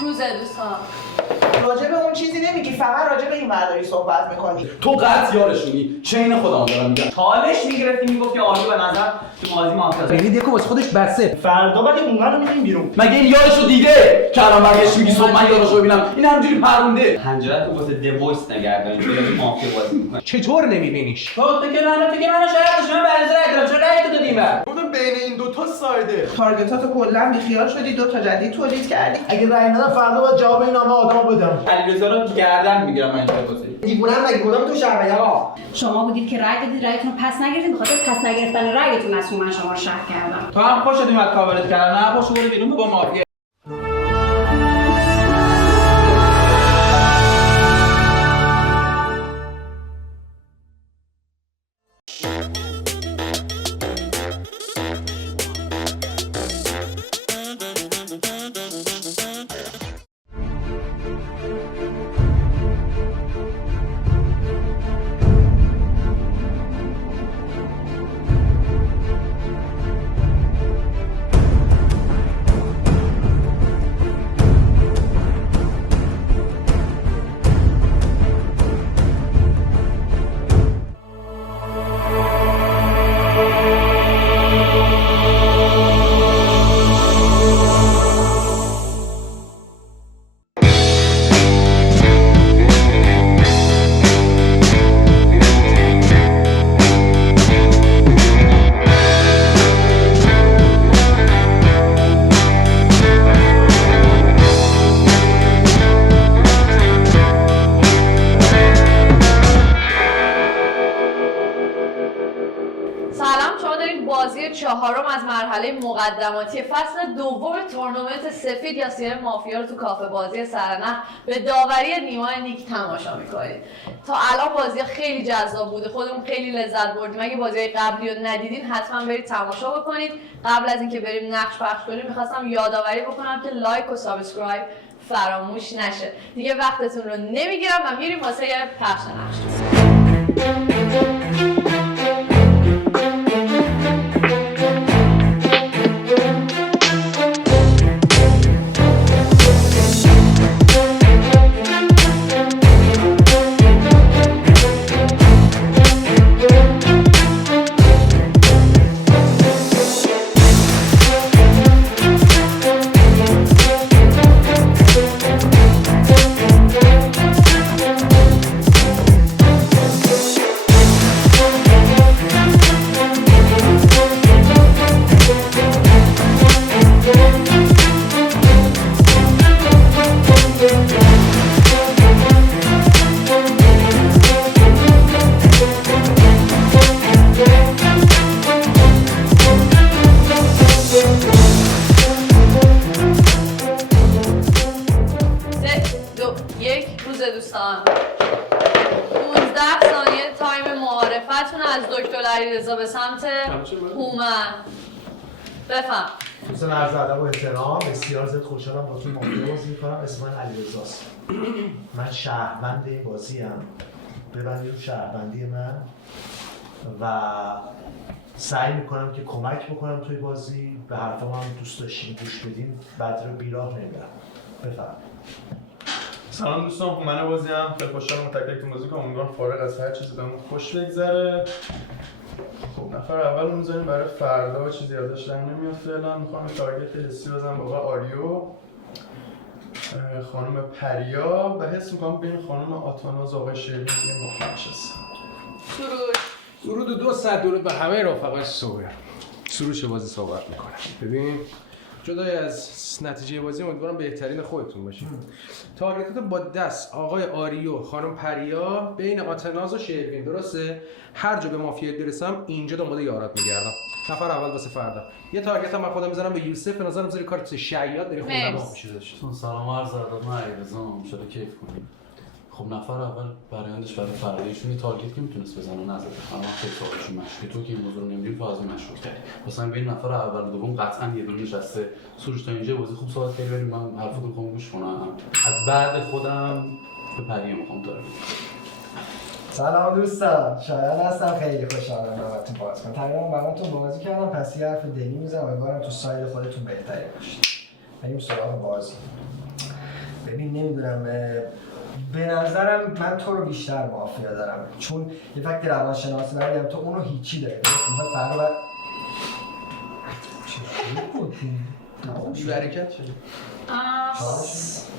روز دوستان راجع به اون چیزی نمیگی، فقط راجع به این مرداری صحبت میکنی. تو قطع یارشونی. چین خودم دارم میگم. چالش میگرفتی میگفتی آریو به نظر تو مازی مافیا. یعنی دیگه واسه خودش بسه. فردا ولی اونقدر میدیم بیرون. مگه این یارشو دیده؟ که الان برگشت میگی صبح من یارشو ببینم. این همینجوری پرونده. پنجره تو واسه دویس نگردن. تو مافیا بازی میکنه. چطور نمیبینیش؟ تو که منو شاید شما بنظر اعتراض چرا رأی دادیم بعد؟ گفتم بین این دو تا سایده. تارگتاتو کلا بیخیال شدی، 2 تا جدید تولید کردی. اگه رأی ندم فردا باید جواب این همه آدمو بدم. علیرضا رو گردن میگیرم من اینجا بازی. دیوونم مگه کدام تو شهر آقا؟ شما بودید که رأی دادید، رأیتون رو پس نگرفتید. بخاطر پس نگرفتن رأیتون از من شما رو شهر کردم. تو هم خوشت اومد کاورت کردن، نه پاشو برو بیرون با مافیا. چهارم از مرحله مقدماتی فصل دوم تورنمنت سفید یا سیاه مافیا رو تو کافه بازی سرنخ به داوری نیما نیک تماشا میکنید. تا الان بازی خیلی جذاب بوده، خودمون خیلی لذت بردیم. اگه بازی قبلی رو ندیدین حتما برید تماشا بکنید. قبل از اینکه بریم نقش پخش کنیم میخواستم یادآوری بکنم که لایک و سابسکرایب فراموش نشه. دیگه وقتتون رو نمیگیرم و میریم واسه پخش نقش. دوستان 15 ثانیه تایم معارفتون از دکتر علیرضا به سمت هومن. بفهم. دوستان عرض ادب و احترام، بسیار زیاد خوشحالم باهاتون مافیا بازی می‌کنم. اسم من علیرضاست. من شهروند این بازی‌ام. ببندید شهروندی من و سعی میکنم که کمک بکنم توی بازی. به حرفام هم دوست داشتین گوش بدین، بعد رو بیراه نمیرم. بفرمایید. سلام دوستان، هومن بازی هم خیلی خوشحالم تک تکتون بازی کنم. امیدوارم فارغ از هر چیزی بهمون خوش بگذره. خب نفر اول رو میذاریم برای فردا، چیزی ازش در نمیاد فعلا. میخوام تارگت حسی بزنم با آریو، خانم پریا و حس میکنم بین خانم آتاناز آقای شیرین یه مخمه نشسته. درود 200 درود به همه رفقای سوبر. سروش بازی صحبت میکنم. ببین جدای از نتیجه بازی امیدوارم بهترین خودتون باشید. تارگتات با دست آقای آریو، خانم پریا، بین آتناز و شیروین، درسته؟ هر جا به مافیا برسم اینجا دنبال یارات میگردم. نفر اول واسه فردا. یه تارگت هم من خودم میذارم به یوسف، به نظرم بذاری کارت شیاد داری خوندن میشه داشت. سلام عرض ادب، من علیرضا ام، شده کیف کنیم. خب نفر اول برایندش برای فردایشون یه تارگت که میتونست بزنه نزد. اما خیلی سوالشون مشکلی، تو که این موضوع رو نمیدونی تو از این مشروع کردی. مثلا بین نفر اول و دوم قطعا یه دونه نشسته. سروش تا اینجا بازی خوب صحبت کردی، بریم من حرفاتو میخوام گوش کنم. از بعد خودم به پریه میخوام تارگت. سلام دوستان، شایان هستم. خیلی خوشحالم باهاتون بازی کنم. تقریبا براتون بازی کردم، پس یه حرف دلی میزنم. امیدوارم تو سایل خودتون بهتری باشید. بریم سراغ بازی. ببین نمیدونم به نظرم من تو رو بیشتر مافیا دارم چون یه فکت روانشناسی بردیم تو اونو هیچی داری مثلا فرق بر بی برکت شده.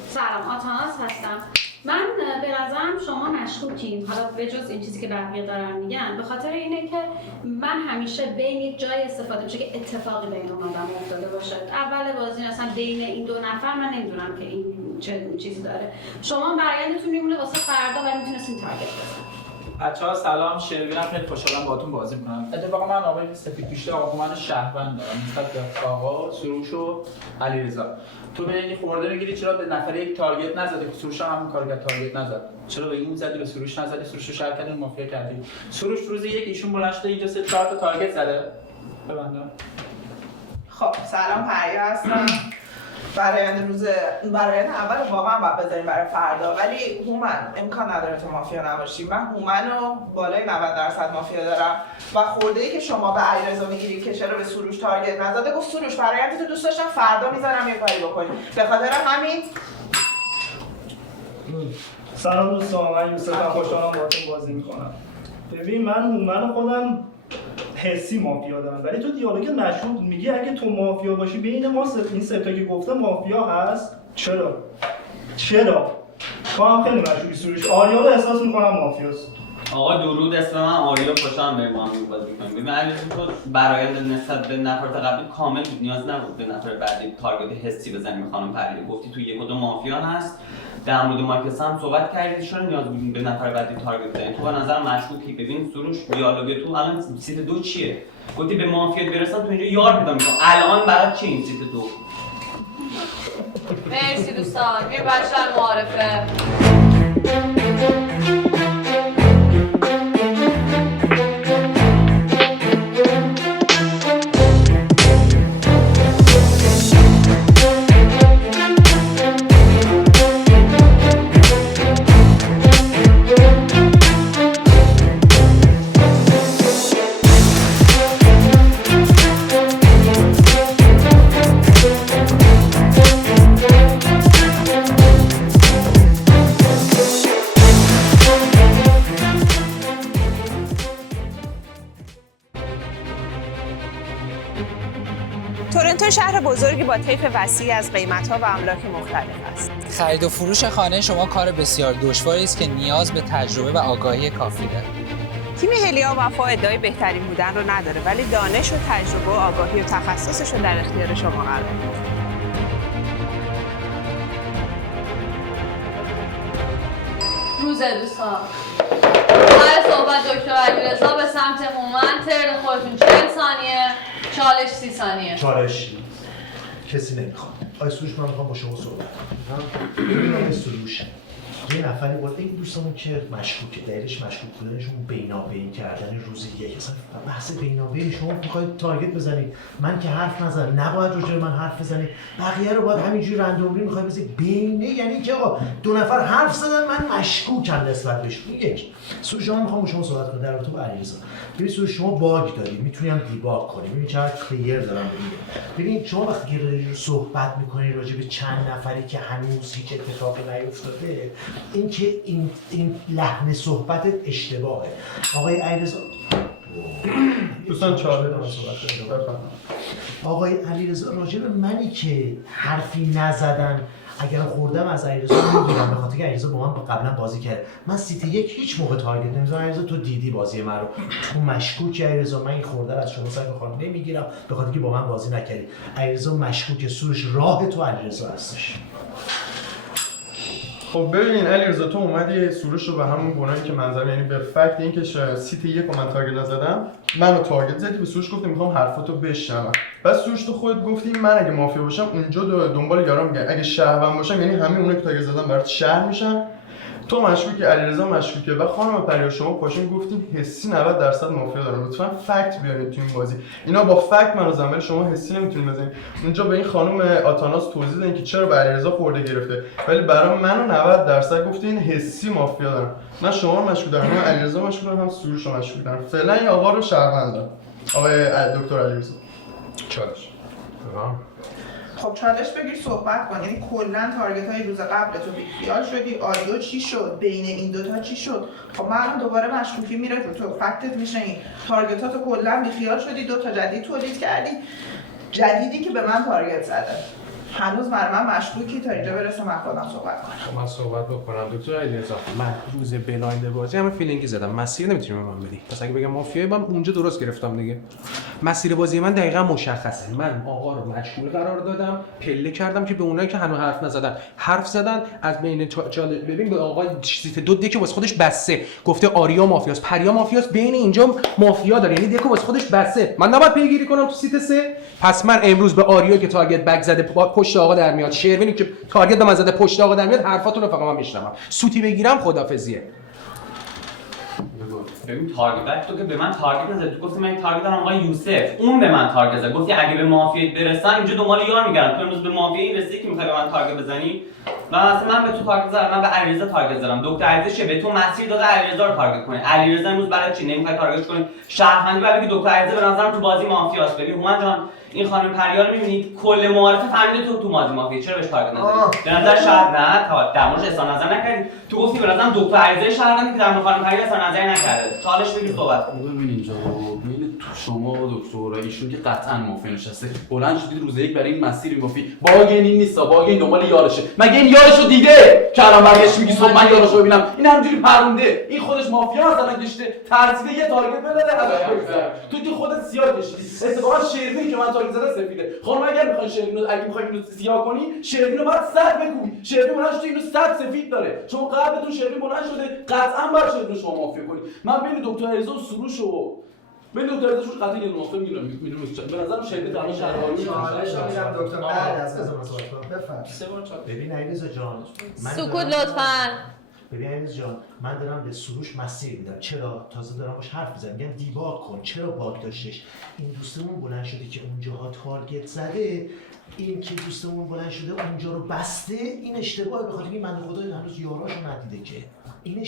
سلام آتاناس هستم. من به نظرم شما مشکوکین، حالا به جز این چیزی که بقیه دارن میگن، به خاطر اینه که من همیشه بین یک جای استفاده میشه که اتفاقی بین اون آدم افتاده باشه. اول بازی مثلا بین این دو نفر من نمیدونم که این چه چیزی داره. شما برایندتون میمونه واسه فردا ولی میتونستین تارگت بزنید. بچه‌ها سلام، شروینم، خیلی خوشحالم باهاتون بازی می‌کنم. اتفاقا من آقای سفید پیشته آقا من شهروند دارم نسبت به آقا سروش و علیرضا. تو به این خورده میگیری چرا به نفر یک تارگت نزدی؟ که سروش هم همین کارو کرد، تارگت نزد. چرا به این زدی به سروش نزدی؟ سروش رو شهر کردی، مافیا کردی. سروش روز یک ایشون بلند شده اینجا 3-4 تا تارگت زده. ببندم. خب سلام پریا هستم. برایند اول واقعا باید بذاریم برای فردا، ولی هومن امکان نداره تو مافیا نباشی. من هومن رو بالای 90% مافیا دارم و خورده ای که شما به علیرضا میگیری که چرا به سروش تارگت نزده، گفت سروش برایند تو دوست داشتم فردا میذارم یه کاری بکنی، به خاطر همین. سلام دوستان، من یوسفم، خوشحالم باهاتون بازی میکنم. ببین من خودم حسی مافیا دارم، ولی تو دیالوگ مشهود میگی اگه تو مافیا باشی بین ما این سه تا که گفته مافیا هست. چرا تو هم خیلی مشهودی سروش. آریا رو احساس میکنم مافیاست. آقا درود، اسم من آریا، خوشحالم داریم با هم بازی می‌کنیم. ببین علیرضا تو برآیند نسبت به نفرات قبلی کامل بود، نیاز نبود به نفر بعدی تارگت حسی بزنیم. خانم پریا گفتی تو یک و دو مافیا هست، در مورد مارکس هم صحبت کردید، چرا نیاز بود به نفر بعدی تارگت بزنید؟ تو به نظر مشکوکی. ببین سروش دیالوگ تو الان سیت 2 چیه؟ گفتی به مافیا برسم تو اینجا یار پیدا می‌کنم، الان برای چی این سیت 2؟ مرسی دوستان، این بچه‌ها معارفه. تورنتو شهر بزرگی با طیف وسیعی از قیمت‌ها و املاک مختلف است. خرید و فروش خانه شما کار بسیار دشواری است که نیاز به تجربه و آگاهی کافی دارد. تیم هلیا وفا ادعای بهترین بودن رو نداره، ولی دانش و تجربه و آگاهی و تخصصش رو در اختیار شما قرار میده. روزه دوستان، سر صحبت دکتر علیرضا به سمت هومن، ترن خودتون 40 ثانیه، چالش 30 ثانیه. چالش کسی نمیخواد. آی سروش، من میخوام با شما صحبت کنم. ببین آقای سروش، یه نفری بود این دوستمون که مشکوکه، دلیلش مشکوک بودنشون بینابین کردن روز یک. اصلا بحث بینابین، شما میخواید تارگت بزنید، من که حرف نزدم، نباید راجع به من حرف بزنید، بقیه رو باید همینجوری رندوملی میخواید بزنید بینه، یعنی که آقا دو نفر حرف زدن من مشکوکم نسبت بهشون. یک سروش، من میخوام با شما صحبت کنم در رابطه با علیرضا. ببین سروش، شما باگ دارید، میتونی هم دیباگ کنی. ببین چقدر کلیر دارم ببین شما وقتی که صحبت میکنی راجع به چند نفری که هنوز هیچ اتفاقی نیفتاده، این که این لحن صحبتت اشتباهه. آقای علیرضا، دوستان چالش آقای علیرضا راجع به منی که حرفی نزدم، اگر خوردم از علیرضا میگیرم، به خاطر که علیرضا با من قبلا بازی کرد. من سیت یک هیچ موقع تارگت نمیزنم. علیرضا تو دیدی بازی من رو، تو مشکوکی علیرضا، من این خورده از شما سر بخوام نمیگیرم به خاطر که با من بازی نکردی. علیرضا مشکوکه، سروش راه تو علیرضا هستش. خب ببین علیرضا، تو اومدی سروش رو به همون گناهی که منظرم، یعنی به فکت اینکه سیت یک رو من تارگت نزدم، منو تارگت زدی، به سروش گفتی میخوام حرفاتو بشنوم. بعد سروش تو خودت گفتی من اگه مافیا باشم اونجا دنبال یارام میگردم، اگه شهروند باشم یعنی همه اونایی که تارگت زدم برات شهر میشن. تو مشکوکی، علیرضا مشکوکه و خانم پریا شما پاشین گفتین حسی 90% مافیا دارم. لطفاً فکت بیارید تو این بازی. اینا با فکت منو زنبل، شما حسی نمیتونید بزنید. اونجا به این خانم آتاناس توضیح دادین که چرا به علیرضا خورده گرفته، ولی برای منو 90% گفتین حسی مافیا دارم. من شما رو مشکوک دارم، هم علیرضا مشکوک دارم، هم سروش رو مشکوک دارم. فعلا این آقا رو شهروند دارم، آقای دکتر علیرضا. چالش خب چالش بگیر صحبت کن. یعنی کلا تارگت های روز قبل تو بیخیال شدی، آریو چی شد، بین این دوتا چی شد؟ خب من الان دوباره مشکوکی میره رو تو، فکتت میشه این تارگتاتو کلا بیخیال شدی، دوتا جدید تولید کردی، جدیدی که به من تارگت زده. هنوز من مشکوکی، تا اینجا برسه من خودم صحبت کنم. من صحبت بکنم دکتر علیرضا. من روز بلایند بازی همه فیلینگی زدم، مسیر نمیتونی به من بدی. پس اگه بگم مافیای من اونجا درست گرفتم دیگه. مسیر بازی من دقیقاً مشخصه. من آقا رو مشغول قرار دادم، پله کردم که به اونایی که هنوز حرف نزدن حرف زدن. از بین ببین به آقا سیت 2 دک واسه خودش بسته، گفته آریا مافیاست، پریا مافیاست، بین اینجا مافیا داره، یعنی دک واسه خودش بسته. من نباید پیگیری کنم تو سیت 3. پس من امروز به آریا که تارگت بک زده پشت آقا در میاد، شروینی که تارگت به من زده پشت آقا در میاد، حرفاتون رو فقط من میشنوم. سوتی بگیرم خدافظیه. ببین تارگت بک تو که به من تارگت نزد، تو گفتی من تارگت دارم آقای یوسف، اون به من تارگت زد، گفتی اگه به مافیا برسن اینجا دنبال یار میگردن، تو امروز به مافیا رسیدی که میخوای به من تارگت بزنی؟ من به تو تارگت زدم، من به علیرضا تارگت زدم. دکتر علیرضا به تو مسیر داده علیرضا رو تارگت کنی. علیرضا امروز برای چی نمیخوای تارگتش کنی؟ شهروندی برای که دکتر علیرضا به نظرم تو بازی مافیاست. ببین هومن جان، این خانم پریا رو می‌بینید کل معارفه فهمیده تو بازی مافیا، چرا بهش تارگت نزدی؟ به نظر شاید نه تا در موردش اظهار نظر نکردی. تو گفتی به نظرم دکتر علیرضا شهروندی که در مورد خانم پریا اظهار نظری نکرده. چالش بگیر صحبت کن. ببین اینجا ببین تو شما و دکتر ایشون که قطعا مافیا نشسته. بلند شدید روز یک برای این مسیر میگفتی باگ این نیستا، باگ این دنبال یارشه. مگه این یارشو دیده؟ که الان برگشت میگی صبح من یارشو ببینم. این همینجوری پرونده. این خودش مافیا مثلا کشته، ترسیده یه تارگت بزنه ازش بگذره. تو که خودت سیاه کشیدی. اتفاقا شیرینی که من تارگت زدم سفیده. خانم اگر میخوای شیرین رو اگه میخوای اینو سیاه کنی، شیرین رو باید 100 بکوبی. شیرین بلند شده اینو 100 سفید داره. شما قبلتون شیرین بلند شده، قطعا باید شیرین رو شما مافیا کنی. من بین دکتر علیرضا و سروش و بین دکتر علیرضا شو قطعا یه مافیا میگیرم. به نظرم شیرین در شهروندی میگم دکتر بعد از من صحبت کنم. بفرمایید. ببین علیرضا جان، سکوت لطفاً. ببین علیرضا جان، من دارم به سروش مسیر میدم. چرا؟ تازه دارم باش حرف میزنم، میگم دیباگ کن. چرا باگ داشتش؟ این دوستمون بلند شده که اونجاها تارگت زده، این که دوستمون بلند شده اونجا رو بسته، این اشتباهه. بخاطر اینکه من خدای هنوز یاراشو ندیده که این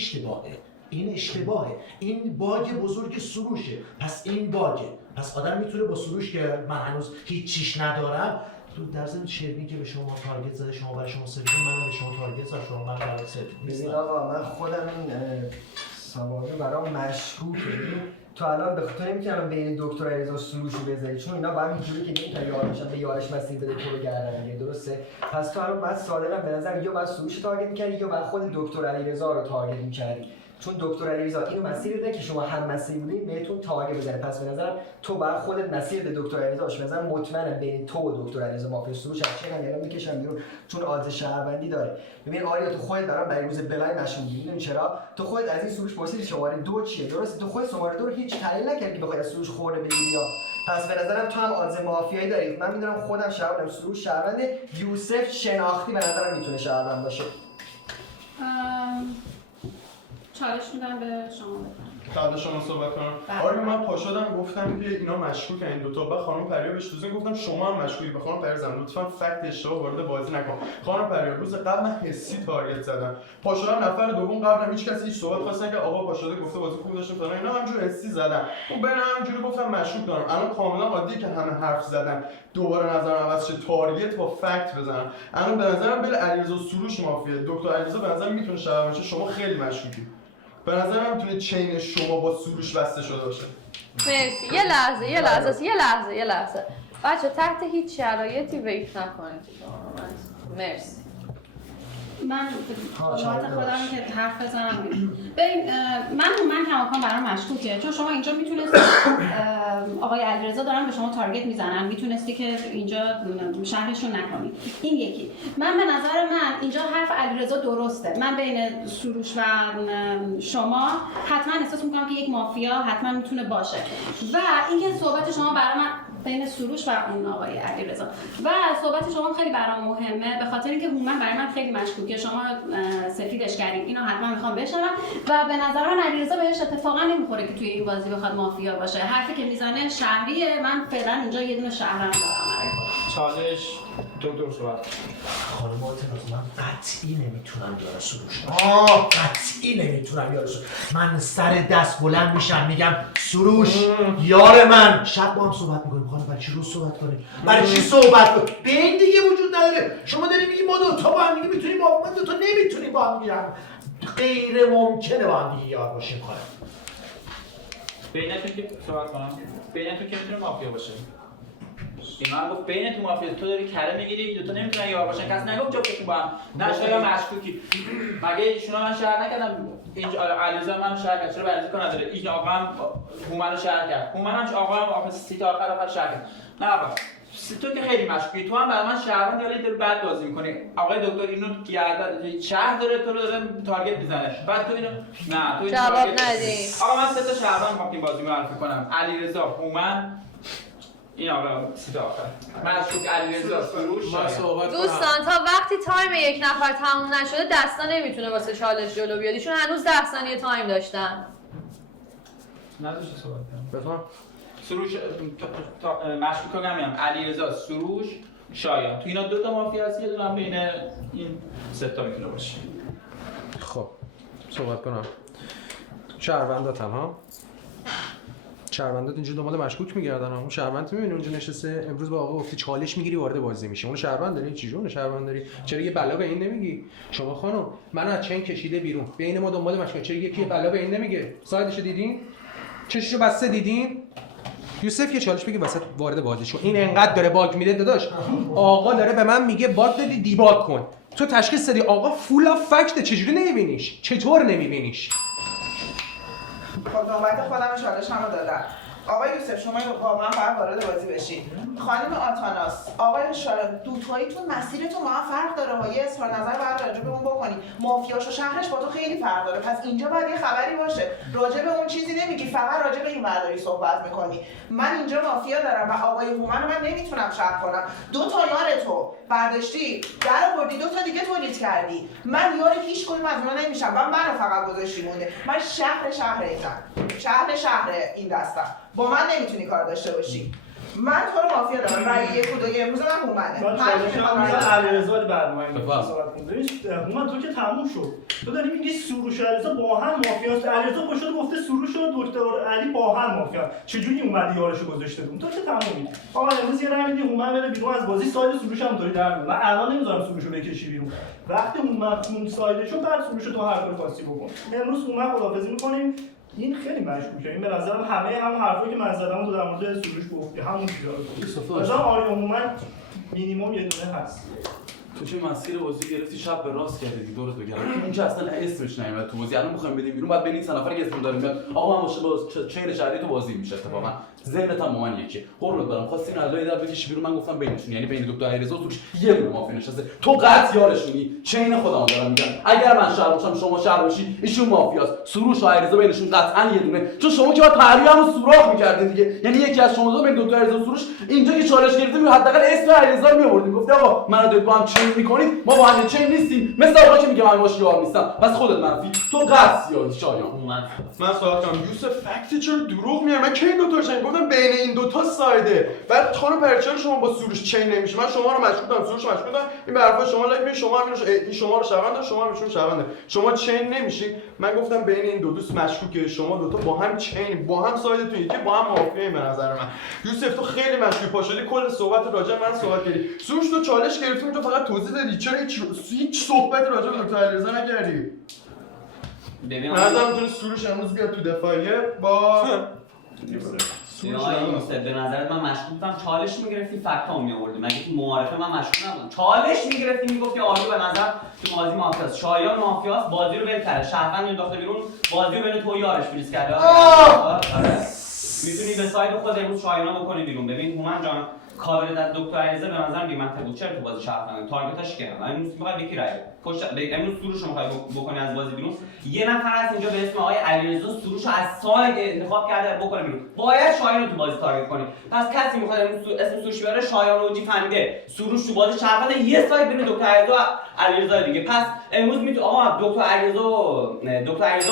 اشتباهه. این باگ بزرگ سروشه. پس این باگه. پس آدم میتونه با سروش که من هنوز هیچ چیش ندارم، تو در ضمن شیرینی که به شما تارگت زده، شما برای شما سفید، من به شما تارگت زدم، شما من برای سفید نیستم. ببین آقا، من خودم این سوابق برام مشکوکه. تو الان به خاطر نمیتونم بین دکتر علیرضا و سروش رو بذاری، چون اینا باید اینجوری که نمیتونه یارش به یارش مسیر بده تو رو گردن بگیره، درسته؟ پس تو الان بعد صادقا به نظر یا بعد سروش رو تارگت می‌کردی یا بعد خود دکتر علیرضا رو تارگت می‌کردی. چون دکتر علیرضا اینو مسیر بده که شما هم مسیر بودید بهتون تارگت بزنه. پس به نظر تو بعد خودت مسیر به دکتر علیرضا باشه. به نظر مطمئنم بین تو و دکتر علیرضا مافیا سروش چرا الان میکشن بیرون، چون آز شهروندی داره. ببین آریا، تو خودت برای روز بلای مشمول میدونی چرا؟ تو خودت از این سروش پرسیدی شماره 2 چیه، درسته؟ تو خودت شماره 2 رو هیچ تحلیل نکردی بخوای از سروش خورده بگیری یا. پس به نظرم تو هم آز مافیایی داری. من میدونم خودم شهروندم، سروش شهرونده، یوسف شناختی به نظرم میتونه شهروند باشه. چالش میدم به شما. بعد شما صحبت کنم. آره من پا شدم گفتم که اینا مشکوکن این دو تا. بعد خانم پریا بهش دوزین گفتم شما هم مشکوکی. به خانم پریا زدم لطفاً فکت اشتباه وارد بازی نکن. خانم پریا روز قبل من حسی تارگت زدم. پا شدم نفر دوم قبلم هیچ کسی هیچ صحبت خواستن که آقا پا شده گفته بازی خوب داشته فلان اینا، همینجوری حسی زدم. اون بین همینجوری گفتم مشکوک دارم. الان کاملا عادیه که همه حرف زدن دوباره نظرم عوض شه، تارگت با فکت بزنم. الان به نظرم بل علیرضا سروش مافیا، دکتر علیرضا به نظر میتونه شهر باشه. شما خیلی مشکوکی. به نظرم میتونه چین شما با سروش بسته شده باشه. مرسی. یه لحظه بچه تحت هیچ شرایطی ویف نکنید. مرسی. من حالت خودم که حرف بزنم. ببین من کماکان برام مشکوکه، چون شما اینجا میتونستی آقای علیرضا دارن به شما تارگت میزنن، میتونستی که اینجا شهرشون نکنی. این یکی. من به نظر من اینجا حرف علیرضا درسته. من بین سروش و شما حتما احساس میکنم که یک مافیا حتما میتونه باشه و اینکه صحبت شما برای من بین سروش و اون آقای علیرضا و صحبت شما خیلی برام مهمه، به خاطر اینکه هومن برای من خیلی مشکوکه. شما سفیدش کردین، اینو حتما میخوام بشنوم و به نظر من علیرضا بهش اتفاقا نمیخوره که توی این بازی بخواد مافیا باشه. حرفی که میزنه شهریه. من فعلا اینجا یه دونه شهرم دارم. چالش دکتر صحبت. خانم آتناز، من قطعی نمیتونم یار سروش باشم. قطعی نمیتونم یار سروش. من سر دست بلند میشم میگم سروش یار من. شب با هم صحبت میکنیم. خانم برای چی روز صحبت کنیم؟ برای چی صحبت کنیم؟ به این دیگه وجود نداره. شما داری میگی ما دوتا با هم دیگه میتونیم با من دوتا نمیتونیم با هم دیگه غیر ممکنه با هم دیگه یار باشیم. خانم بینتون که صحبت کنم بینتون که میتونه مافیا باشه. اینا هم گفت بین تو مافیا تو داری کره میگیری دو تا نمیتونن یار باشن. کس نگفت جفتشون با هم نه شاید مشکوکی. مگه ایشونا من شهر نکردم اینجا علیرضا منو شهر کرد چرا برای کار نداره این آقا هم هومنو شهر کرد هومن هم آقا هم آخر سیت آخر شهر کرد نه آقا تو که خیلی مشکوکی تو هم برای من شهروند یا داری بد بازی میکنی آقای دکتر اینو گردن شهر داره تو رو داره تارگت میزنه بعد تو اینو نه تو جواب ندی آقا من سه تا شهروند میخوام بازی معرفی کنم علیرضا هومن این آقا سیت آخر مشکوک علیرضا سروش دوستان تا وقتی تایم یک نفر تموم نشده دستا نمیتونه واسه چالش جلو بیاد چون هنوز 10 ثانیه تایم داشتن نداشته صحبت کنم بفهم سروش مشکوک هم میگم علیرضا سروش شایان تو اینا دو تا مافیا هست یه دونه بین این سه تا میتونه باشه خب صحبت کنم شهروندات هم ها شهروندات اینجا دنبال مشکوک میگردن اون شهروند میبینی اونجا نشسته امروز با آقا گفتی چالش میگیری وارد بازی میشه اون شهروند داری چی جون شهروند داری چرا یه بلا به این نمیگی شما خانم منو از چین کشیده بیرون بین ما دنبال مشکوک چرا یکی بلا به این نمیگه سایدشو دیدین چششو بسته دیدین یوسف یه چالش بگی وسط وارد بازی شو این انقدر داره باگ میده داداش آقا داره به من میگه باگ دادی دیباگ کن تو تشخیص دادی آقا فول اف فکت چجوری نمیبینیش چطور نمیبینیش خب نوبت خودم چالش هم دادم آقای یوسف شما واقعا باید وارد بازی بشید خانم آتاناس آقای شایان دوتاییتون مسیرتون با هم فرق داره ها یه اظهار نظر باید راجع به اون بکنی مافیاش و شهرش با تو خیلی فرق داره پس اینجا باید یه خبری باشه راجع به اون چیزی نمیگی فقط راجع به این برداری صحبت میکنی من اینجا مافیا دارم و آقای هومن من نمیتونم شهر کنم دو تا یار تو برداشتی در آوردی دو تا دیگه تولید کردی من یار هیچ کدوم از اونا نمیشم منو فقط گذاشتی مونده من شهر این دستم با من نمیتونی کار داشته باشی من تو رو مافیا دارم برای یک و دوی امروز من هومنه من چالش هم میزن علیرضا بعد من صحبت کنم هومن تو که تموم شد تو داری میگی سروش علیرضا با هم مافیاست علیرضا پاشو گفته سروش و دکتر علی با هم مافیا چجوری اومدی یارشو گذاشته بود تو که تمومی آقا امروز یه راه میدی هومن بره بیرون از بازی ساید سروش هم داری در میاد من الان نمیذارم سروشو بکشی بیرون وقتی هومن خون سایدشو بعد سروشو تو هر کاری خاصی بکن امروز هومن خداحافظی می‌کنیم این خیلی مشکوکه این به نظرم همه حرفایی که من زدم تو در مورد سروش گفتی همون چیزا رو گفتی مثلا آریا هومن مینیمم یه دونه هست تو چه مسیر بازی گرفتی شب به راست کردی دورت بگردم اون که اصلا اسمش نمیاد تو بازی الان می‌خوایم بدیم بیرون بعد ببینید سه نفر که اسم داریم میاد آقا من باشه با چین شهری تو بازی میشه اتفاقا ذهنت هم با من یکیه قربونت برم خواستی این الله در بکشی بیرون من گفتم بینشون یعنی بین دکتر علیرضا و توش یه دونه مافیا نشسته تو قطع یارشونی چین خودمو دارم میگم اگر من شهر باشم شما شهر باشی ایشون مافیاست سروش و علیرضا بینشون قطعا یه دونه چون شما که بعد پریامو سوراخ می‌کردین دیگه یعنی یکی از شما دو بین دکتر علیرضا و سروش اینجا که چالش گرفتیم حداقل اسم علیرضا رو میآوردین گفت آقا منو دارید با هم چین می‌کنید ما با هم چین نیستیم مثل آقا که میگه من باش یار نیستم پس خودت منفی تو قطع یاری شایان من صحبت کنم یوسف فکت چرا دروغ میگه من کی دو تا چین گفتم بین این دو تا سایده بعد خانم پرچم شما با سروش چین نمیشه من شما رو مشکوک دارم سروش مشکوک دارم این به حرفای شما لایک میگه شما هم این شما رو شهروند شما هم ایشون شهرونده شما چین نمیشین من گفتم بین این دو دوست مشکوکه شما دو تا با هم چین با هم سایدتون یکی با هم موافقین به نظر من یوسف تو خیلی مشکوک پاشدی کل صحبت راجع من صحبت کردی سروش تو چالش گرفتی تو فقط توضیح دادی چرا هیچ صحبت راجع به دکتر علیرضا نکردی ببین مثلا میتونه سروش امروز بیاد تو دفاعیه با یوسف به نظرت من مشکوک بودم چالش میگرفتی فکتام میآوردی مگه تو معارفه من مشکوک نبودم چالش میگرفتی میگفتی آریو به نظر تو بازی مافیاست شایان مافیاست بازی رو ول کرده شهروند انداخته بیرون بازی رو بین تو و یارش فریز کرده میتونی به ساید خود امروز شایانو بکنی بیرون ببین هومن جان کاور در دکتر علیرضا به نظر بی‌منطق بود چرا تو بازی شهروند تارگتش کردن امروز میخواد یکی رای امروز سروش رو میخواد بکنی از بازی بیرون یه نفر هست اینجا به اسم آقای علیرضا سروش رو از ساید انتخاب کرده بکنه بیرون باید شایان رو تو بازی تارگت کنی پس کسی میخواد امروز اسم سروش بیاره شایان اوجی فهمیده سروش تو بازی شهروند یه ساید بین دکتر علیرضا و علیرضا دیگه پس امروز میتونی آقا دکتر علیرضا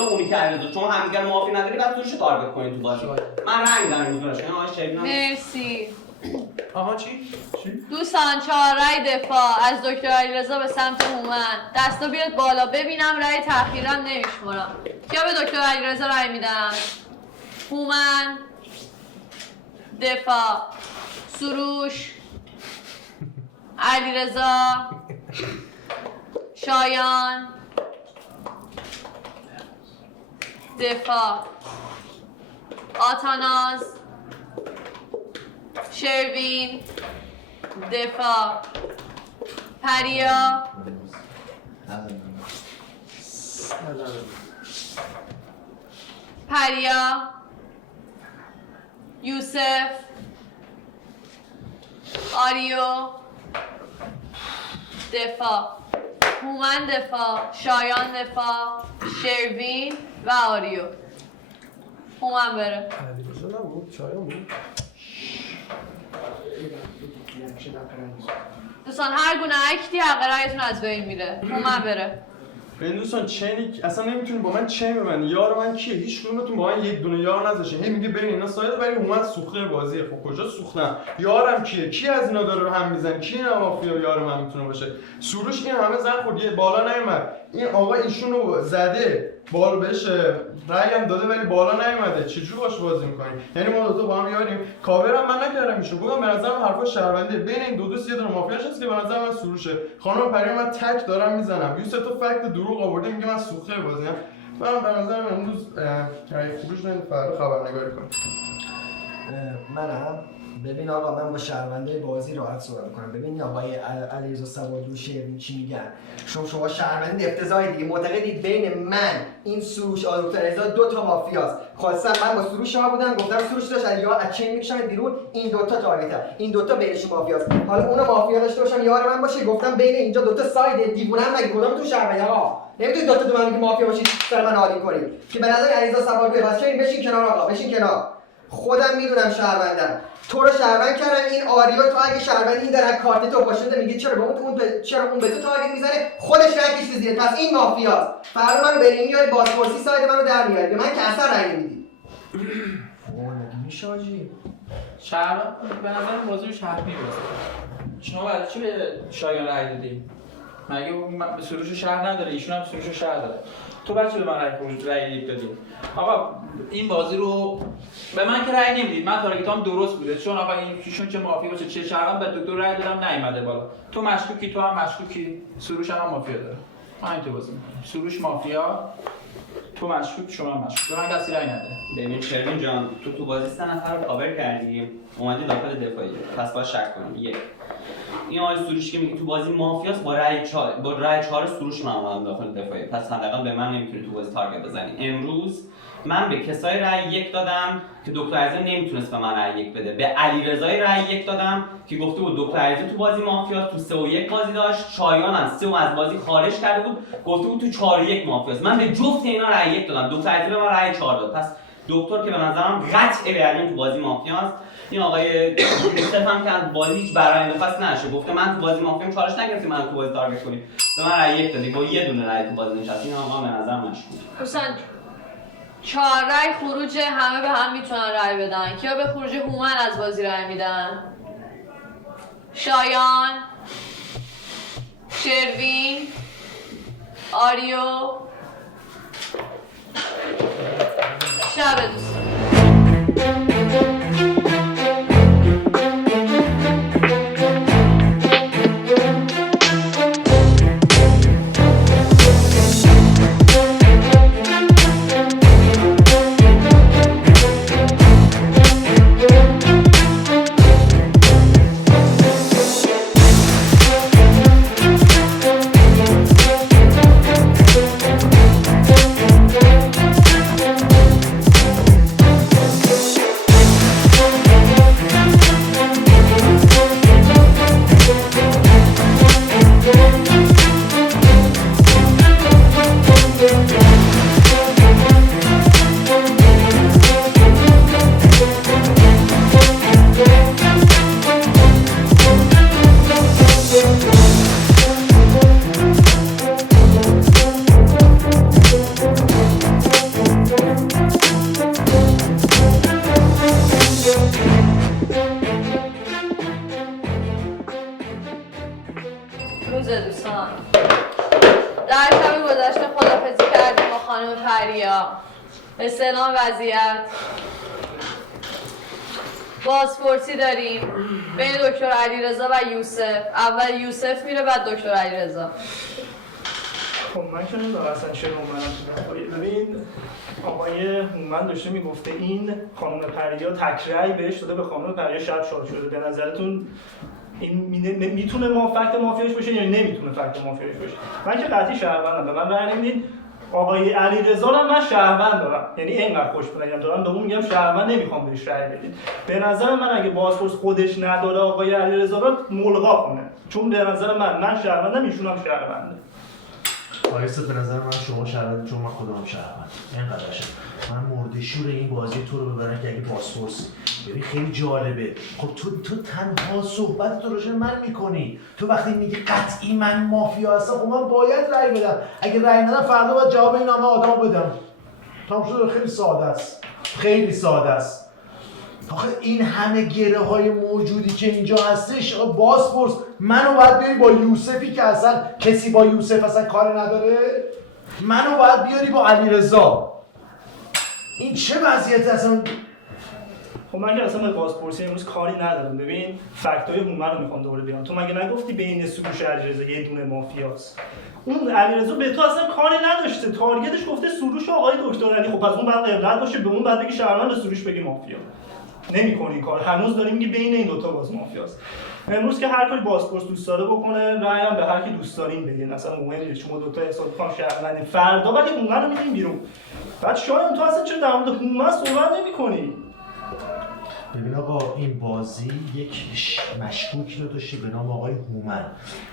اونی که علیرضا شما همدیگه رو موافقی نداری بعد سروش رو تارگت کنید تو بازی من رنگ میدم امروز آقای شیبنا مرسی آها چی؟ دوستان 4 رای دفاع از دکتر علیرضا به سمت هومن. دستا بیاد بالا ببینم، رای تأخیرم نمیشمرم. کیا به دکتر علیرضا رای میدن؟ هومن، دفاع، سروش، علیرضا، شایان، دفاع، آتاناز، شروین، دفاع، پریا، یوسف، آریو، دفاع، هومن دفاع، شایان دفاع، شروین و آریو. هومن بره. علیرضا نبود، شایان بود. دوستان هر گونه اکتی حق رایتون از بین میره. هومن بره. ببین دوستان چینی اصلا نمیتونی با من چین ببندی. یار من کیه؟ هیچ کدومتون با من یک دونه یار نذاشین. هی میگه بین اینا ساید، ولی هومن سوخته بازیه. خب کجا سوختم؟ یارم کیه؟ کی از اینا داره رو هم میزنه؟ کی اینا مافیا یار من میتونه باشه؟ سروش این همه زن خورد، یه بالا نیومد. این آقا ایشونو زده، بال بهش رأی هم داده ولی بالا نیومده. چجوری باش بازی می‌کنی؟ یعنی ما دو تا با هم یاریم. کاورم من نکردم ایشون. گفتم به نظرم حرفا شهروندی. بین این دو دوست یه دونه مافیا هست که به نظر من سروشه. خانم پریم من تک دارم میزنم. یوسف تو فکت دروغ آورده میگه من سوخته بازیم. من به نظرم امروز رأی خروج ندید، فردا خبرنگاری کنید. منم ببین آقا، من با شهرونده بازی راحت صحبت می‌کنم. ببین آقای علیرضا سوادلو شیرین چی میگن؟ شما شهروند افتضاحی دیگه، معتقدید بین من، این سروش، دکتر علیرضا دو تا مافیاست. خواستم من با سروش ها بودم، گفتم سروش داشت یا از چین میکشم بیرون، این دو تا تارگتن، این دو تا بینشون مافیاست. حالا اون مافیا داشته باشم یار من باشه، گفتم بین اینجا دو تا ساید. دیوونم مگه؟ کدومتون شهروند آقا؟ نمیتونید دو تا دو من مافیا باشید سر من عالی کنید که به نظر علیرضا سوادلو واسه این بشین کنار آقا، بشین کنار. خودم میدونم شهروندم، تو رو شهروند کردم. این آریو تو اگه شهروندی این در کارت تو باشه میگه چرا به اون به تو تارگت میزنه، خودش رنگ کشیده زیر، پس این مافیاست. فردا منو بریم میاد بازپرسی ساید منو در میاد، به من که اثر رنگ نمیدی. میشاجی شهر به نظر بازی شهر میبازه. شما برای چی به شایان رای دادی؟ مگه اون به سروش شهر نداره؟ ایشون هم سروش شهر داره. تو بچه به من رای یک دادی. آقا این بازی رو به من که رای نمیدید. من تارگتام درست بوده، چون آقا ایشون چه مافیا باشه چه شهرم به دکتر رای دادم نیومده بالا. تو مشکوکی، تو هم مشکوکی، سروش هم مافیا داره. همین تو بازی می‌کنی. سروش مافیا، تو مشکوک، شما مشکوک. به من کسی رای نده. ببین شروین جان، تو بازی 3 نفر رو کاور کردی، اومدی داخل دفاعیه، پس باید شک کنم. یک، این آقای سروش که میگه تو بازی مافیاست، با رأی 4 سروش من اومدم داخل دفاعیه، پس حداقل به من نمیتونی تو بازی تارگت بزنی. امروز من به کسای رأی 1 دادم که دکتر علیرضا نمیتونست به من رأی 1 بده. به علیرضا رأی 1 دادم که گفته بود دکتر علیرضا تو بازی مافیاست، تو 3 و 1 بازی داشت. شایان هم 3 و از بازی خارج کرده بود، گفته بود تو 4 و 1 مافیاست. من به جفت اینا رأی 1 دادم، دکتر علیرضا به من رأی 4 داد. پس دکتر که به نظرم قطع به یقین تو بازی مافیاست. این آقای یوسف هم که از بازی هیچ برآینده خاص نشه، گفته من تو بازی مافیام، چالش نگرفتی من تو بازی تارگت کنی، به من رأی 1 دادی، با یه دونه رأی تو بازی نشستی. این آقا به نظر مشکوک. دوستان 4 رای خروج، همه به هم میتونن رای بدن. کیا به خروج هومن از بازی رای میدن؟ شایان، شروین، آریو. شب دوستان. در شب گذشته خدافظی کردیم با خانم پریا. استعلام وضعیت. بازپرسی داریم بین دکتر علیرضا و یوسف. اول یوسف میره بعد دکتر علیرضا. خب من که نمیدونم اصلا چرا اومدم. ببین آقای هومن داشته میگفته این خانم پریا تکرای بهش داده، به خانم پریا شب شاد شده. به نظرتون این میتونه فکت مافیاش باشه یا نمیتونه فکت مافیاش باشه؟ من که قطعی شهروندم، به من رأی نمیدین. آقای علیرضا رو من شهروند دارم، یعنی اینقدر خوش بنگم دارم به اون میگم شهروند، نمیخوام بهش رأی بدید. به نظر من اگه بازپرس خودش نداره آقای علیرضا رو ملغا کنه، چون به نظر من شهروندم، ایشون هم شهرونده. آیسته به نظر من شما شهروندی، چون من خودم شهروند. اینقدر شد من مرده شور این بازی تو رو ببرن که اگه بازپرس ببین خیلی جالبه. خب تو تنها صحبت تو روشن من میکنی. تو وقتی میگی قطعی من مافیا هستم، خب من باید رأی بدم. اگه رأی ندم فردا باید جواب این همه آدمو بدم. تمام شده. خیلی ساده است، خیلی ساده است. آخه این همه گره های موجودی که اینجا هستش، بازپرس منو باید بیاری با یوسفی که اصلا کسی با یوسف اصلا کار نداره، منو باید بیاری با علیرضا. این چه وضعیت اصلا؟ خب من که اصلا به بازپرسی امروز کاری ندارم. ببین فکتای هومن رو میخوام دوباره بیارم. تو مگه نگفتی بین سروش و علیرضا یه دونه مافیاست؟ اون علیرضا به تو اصلا کاری نداشته، تارگتش گفته سروش و آقای دکتر علی. خب پس اون بعد قبلت باشه، به اون بعد بگی شهروند، به سروش بگی مافیا. نمی‌کنی این کار. هنوز داری میگی بین این دوتا باز مافیاست. امروز که هر کاری بازپرس دوست داره بکنه، رأی هم به هر کی دوست دارین بدین. اصلا مهم نیست، شما دوتا حساب کنم شهروندین. فردا ولی هومن رو میدین بیرون. بعد شاید تو اصلا چرا در مورد هومن صحبت نمی‌کنی؟ ببین آقا، این بازی یک مشکوکی رو داشته به نام آقای هومن.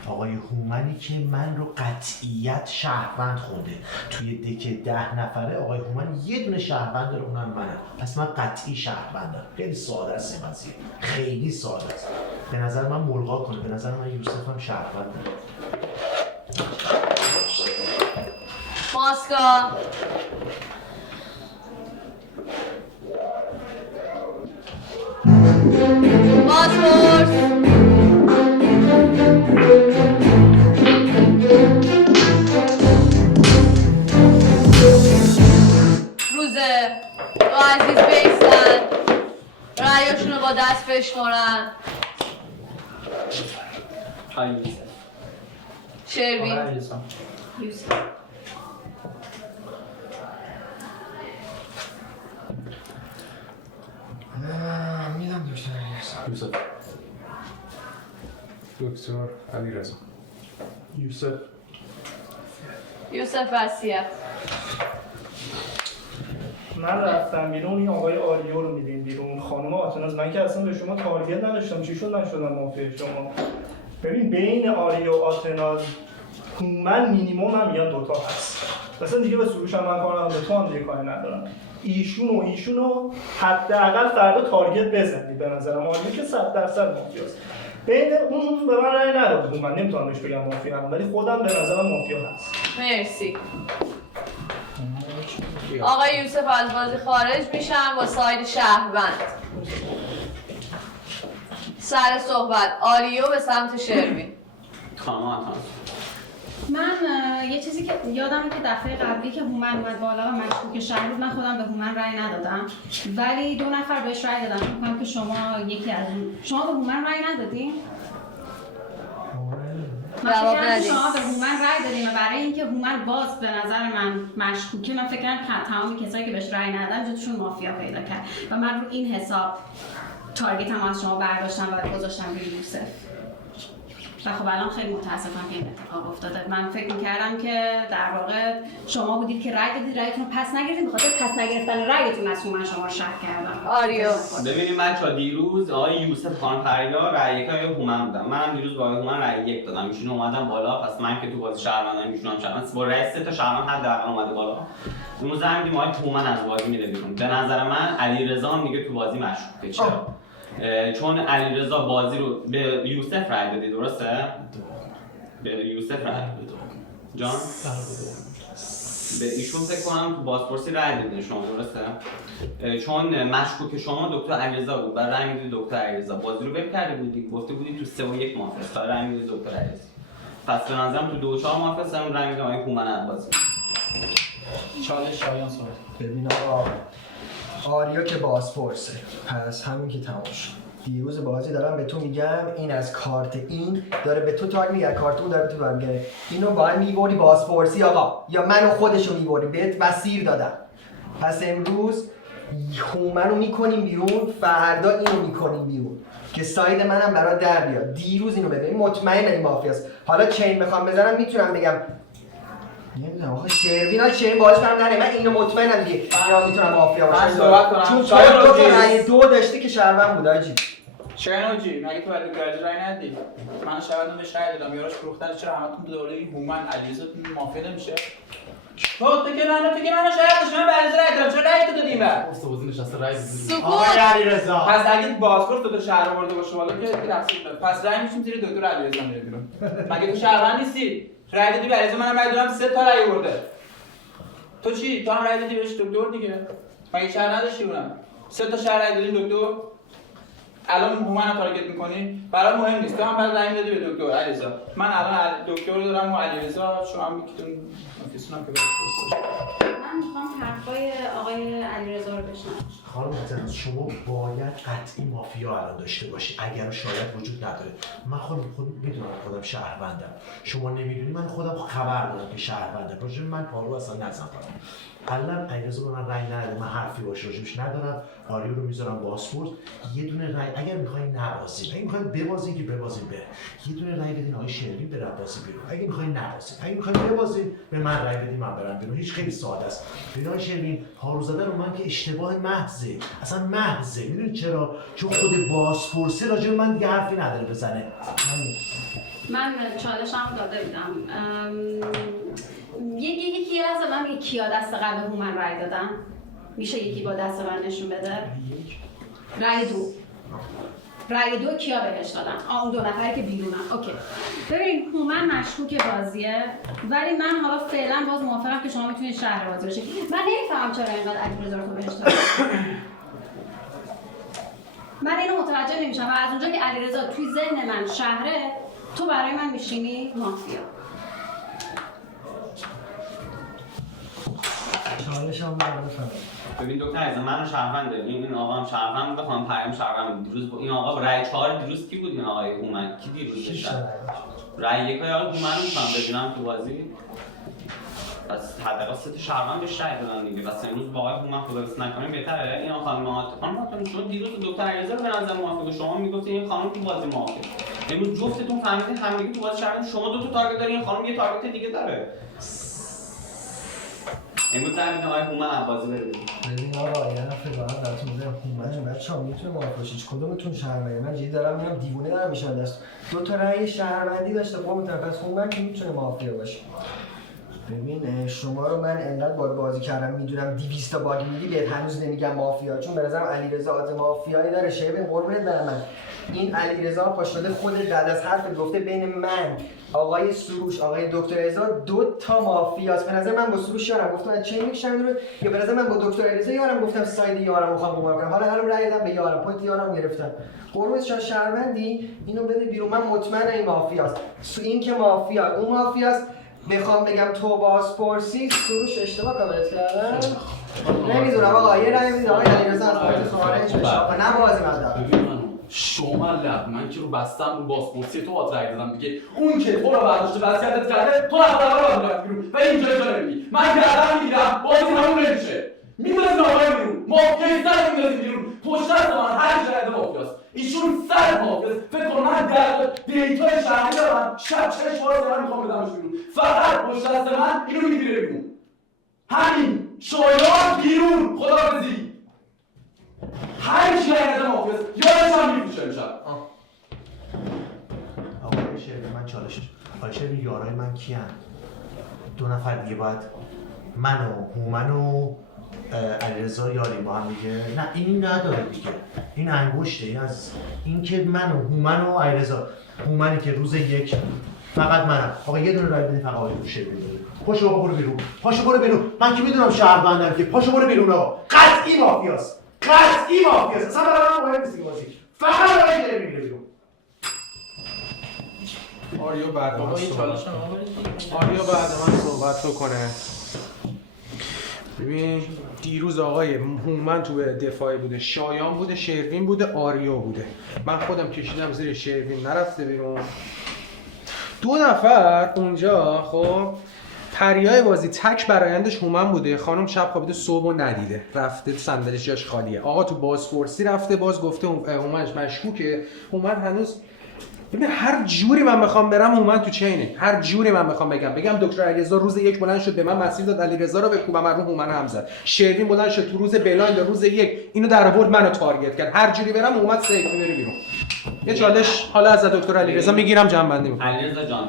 آقای هومنی که من رو قطعیت شهروند خونده. توی دک 10 نفره آقای هومن یه دونه شهروند داره، اونم منم. پس من قطعی شهروندم. خیلی ساده است این قضیه، خیلی ساده است. به نظر من ملغا کنه. به نظر من یوسف هم شهرونده. ماسکا بازپرس روزه دو عزیز بیستن، رأیاشون رو با دست بشمارن. شروین یوسف. میدم دکتر علیرضا. یوسف. دکتر علیرضا. یوسف. یوسف وصیت. من رفتم بیرون، این آقای آریو رو میدین بیرون. خانم آتناز، من که اصلا به شما تارگت نداشتم، چی شد من شدم مافیا شما؟ ببین بین آریو و آتناز هومن مینیمم هم میگم دوتا هست. اصلا دیگه به سروش هم من کار ندارم، به تو هم دیگه کاری ندارم. ایشونو حداقل فردا تارگت بزنید. به نظرم آریو که 100% مافیاست. بین اون به من رأی نداد، من نمیتونم بهش بگم مافیا هم، ولی خودم به نظرم مافیا هست. مرسی. آقای یوسف از بازی خارج میشن با ساید شهروند. سر صحبت آریو به سمت شروین. من یه چیزی که یادمه که دفعه قبلی که هومن اومد بالا و مشکوک شهر بود، من خودم به هومن رأی ندادم، ولی 2 نفر بهش رأی دادم. فکر کنم که شما یکی از شما به هومن رأی ندادین؟ من فکر کردم شما به هومن رأی دادین و برای اینکه هومن باز به نظر من مشکوکه، من فکر کردم تمام کسایی که بهش رأی ندادن جفتشون مافیا پیدا کرد و من رو این حساب تارگتم از شما برداشتم و گذاشتم روی یوسف. و خب الان خیلی متاسفم که این اتفاق افتاده. من فکر می‌کردم که در واقع شما بودید که رأی دادید، رأیتون رو پس نگرفتید، بخاطر پس نگرفتن رأیتون از من شما رو شک کردم. آریو ببینید بچه‌ها، دیروز آقای یوسف خان پریا رأی یکای هومن بودم. منم دیروز با آقای هومن رأی 1 دادم. ایشون اومدن بالا، پس من که تو بازی شهروندم، ایشون هم شهروند. با رأی 3 تا شهروند حداقل اومده بالا. امروز هم دیدیم آقای هومن از بازی میره بیرون. به نظر من علیرضا هم دیگه تو بازی مشکوکه. چرا؟ چون علیرضا بازی رو به یوسف رأی دادی، درسته؟ به یوسف رأی دادی. جان؟ به ایشون فکر کنم تو بازپرسی رأی دادی شما، درسته؟ چون مشکوک شما دکتر علیرضا بود، برای رأی میدید دکتر علیرضا. بازی رو ول کرده بودی، گفته بودی تو 3 و 1 مافیا است، برای رأی میدید دکتر علیرضا. پس به نظرم تو 2 و 4 مافیا سم رنگ میدم آقای هومن بازی. چالش شایان صحبت. ببین آقا آریا که بازپرسه، پس همین که تموم شد. دیروز بازی دارم به تو میگم این از کارت این داره به تو تاگ میگه، کارت اون داره به تو تاگ میگه. اینو باید میبری بازپرسی آقا، یا منو خودشو میبری، بهت مسیر دادم. پس امروز هومنو میکنیم بیرون، فردا اینو میکنیم بیرون که ساید منم برات در بیاد. دیروز اینو ببین مطمئن این مافیاست. حالا چین میخوام بزنم میتونم بگم نمیدونم آخه شروین باهاش هم نره. من اینو مطمئنم دیگه اینا میتونم مافیا باشن. من صحبت کنم. چون تو دو تا رأی 2 داشتی که شهروند بود آجی. چرنوجی مگه تو ولی گارج رای ندی؟ من شهروندم بهش رای دادم، یاراش فروختن. چرا همتون تو دوره هومن علیرضا مافیا نمیشه؟ تو که منو شاید داشتم به علیرضا رای دادم، چرا رای تو دادیم بعد؟ استوازی نشسته رای بدید. آقای علیرضا پس اگه بازپرس تو شهر آورده باشه والا که تفسیر بده. پس رای میشیم زیر دکتر علیرضا میره بیرون. مگه تو شهروند نیستی؟ رای دادی به علیرضا، منم رای دادم 3 تا رای آورده. تو چی؟ تو هم رای دادی بهش دکتر دیگه. مگه شهر نداشتی اونم؟ 3 تا شهر رای دادی دکتر. الان هومن رو تارگت می‌کنی؟ برای مهم نیست. تو هم بعد رای میدادی به دکتر علیرضا. من الان دکتر رو دارم و علیرضا، شما هم میتونن نفیسونم که من میخوام حرفای آقای علیرضا رو بشنوم. خانم محترم شما باید قطعی مافیا الان داشته باشی اگر شاید وجود نداره. من خودم میدونم خودم شهروندم، شما نمیدونی من خودم خبر دارم که شهروندم. راجع من پارو اصلا نزن کنم. الان علیرضا به من رأی نده، من حرفی باشه راجبش ندارم. آریو رو میذارم بازپرس، یه دونه رأی اگر میخواین نبازین، اگه میخواین ببازین که ببازین بره، یه دونه رأی بدین آقای شروین بره بازی بیرون. اگه میخواین نبازین، اگه میخواین ببازین به من رأی بدین من برم بیرون. هیچ خیلی ساده است. ببین آقای شروین پارو زدن رو من که اشتباه محضه، اصلا محضه. میدونید چرا؟ چون خود بازپرسی راجع به من دیگه حرفی نداره بزنه. من چالشم داده بودم. یکی از من میگه کیا دست قبل هومن رای دادن؟ میشه یکی با دست من نشون بده؟ رای دو کیا بهش دادن؟ اون 2 نفری که بیرونن. اوکی. ببین هومن مشکوک بازیه، ولی من حالا فعلا باز موافقم که شما میتونید شهر بازی باشید. من نمیفهمم چرا اینقدر علیرضا رو بهش دادن. من اینو متوجه نمیشم و از اونجا که علیرضا توی ذهن من شهره، تو برای من میشینی مافیا. چالش هم بفهم. ببین دکتر عزیز منو شهروند داریم، این آقا هم شهروند بود، خانم پریم شهروند بود. دیروز این آقا رای 4 دیروز کی بود؟ این آقای هومن کی دیروز داشت؟ رای 1 آقای هومن رو میتونم ببینم تو بازی. پس حداقل 3 تا شهروند بهش رای دادن دیگه. پس امروز با آقای هومن خداحافظی نکنیم بهتره. این خانم خانم شما دیروز دکتر علیرضا رو به نظر موافق شما میگفتین این خانم تو بازی موافق. امروز جفتتون فهمیدین همگی تو بازی شهروند، شما 2 تا تارگت دارین، این خانم یه تارگت دیگه داره. امروز زمین آقای هومن بازی برید. ببین آقا یه نفر باید براتون میگم هومن بچه‌ها میتونه موافق باشه. هیچ کدومتون شهروندی من جدی دارم میگم دیوونه دارم میشم دست. 2 تا رأی شهروندی داشته قوم پس هومن که میتونه مافیا باشه. ببین شما رو من انقدر بازی کردم میدونم 200 تا باگ میدی بهت هنوز نمیگم مافیا، چون به نظرم علیرضا آز مافیایی داره. شیبین قربونت برم من این علیرضا پاشده خودت بعد از حرف گفته بین من آقای سروش آقای دکتر علیرضا 2 تا مافیاست. به نظر من با سروش یارم گفتم چه میشم رو، یا به نظر من با دکتر علیرضا یارم گفتم ساید یارم میخوام قبول کنم. حالا الان رأی دادم به یارم، پوینت یارم گرفتم. قربونت شما شهروندی اینو بده بیرون. من مطمئنم این مافیاست. این که مافیا اون مافیاست. بخوام بگم تو بازپرسی سروش اشتباه کاملت کردم. نمیدونم آقا یه رأی میدید آقای علیرضا از بازی خارج بشه. آقا نه بازی مدام. ببین شما لب من که رو بستم رو بازپرسی تو رأی دادم دیگه. اون که تو رو برداشته وصیتت کرده تو رفت رو باید بیرون و اینجا جا نمیگی. من گردن میگیرم بازی تموم نمیشه. میذاریم آقای بیرون. مافیای سر میذاریم بیرون. پشت دست من هر جای مافیاست. ایشون سر مافیاست. فکر کنم من در دیتای شهری دارم. شب چه شما رو میخوام بدمش بیرون. فقط پشت دست من اینو میگیره بیرون. همین شایان بیرون. خداحافظی. هر چی از مافیاست یادش هم میفروشه امشب. آقای شروین من چالش آقای شروین یارای من کیان؟ 2 نفر دیگه باید من و هومن و علیرضا یاریم با هم دیگه. نه این نداره دیگه، این انگشته. این از این که من و هومن و علیرضا، هومنی که روز 1 فقط منم. آقا یه دونه رای بدین فقط آقای شروین بره. پاشو آقا برو بیرون. پاشو برو بیرون. من که میدونم شهروندم که پاشو برو بیرون آقا. قطعی مافیاست. قطعی مافیاست. اصلا برای من مهم نیست بازی. فقط آقای شروین میره بیرون. آریو بعد بابا من یه چالش صحبت هم آوردی. آریا بعد من صحبت بکنه. ببین دیروز آقای هومن تو دفاعی بوده، شایان بوده، شروین بوده، آریو بوده. من خودم کشیدم زیر شروین نرفته بیرون. 2 نفر اونجا خب پریای بازی تک برایندش هومن بوده، خانم شب خوابیده صبح و ندیده، رفته صندلیش جاش خالیه. آقا تو بازپرسی رفته باز گفته هومنش مشکوکه. هومن هنوز ببین هر جوری من بخوام برم هومن تو چینه، هر جوری من بخوام بگم دکتر علیرضا روز یک بلند شد به من مسیر داد علیرضا رو بکوبم، رو هومن هم زد. شروین بلند شد تو روز بلایند روز یک اینو در آورد منو تارگت کرد. هر جوری برم هومن سیف بره بیرون. یه چالش حالا از دکتر علیرضا میگیرم جنبندی میکنم. علیرضا جان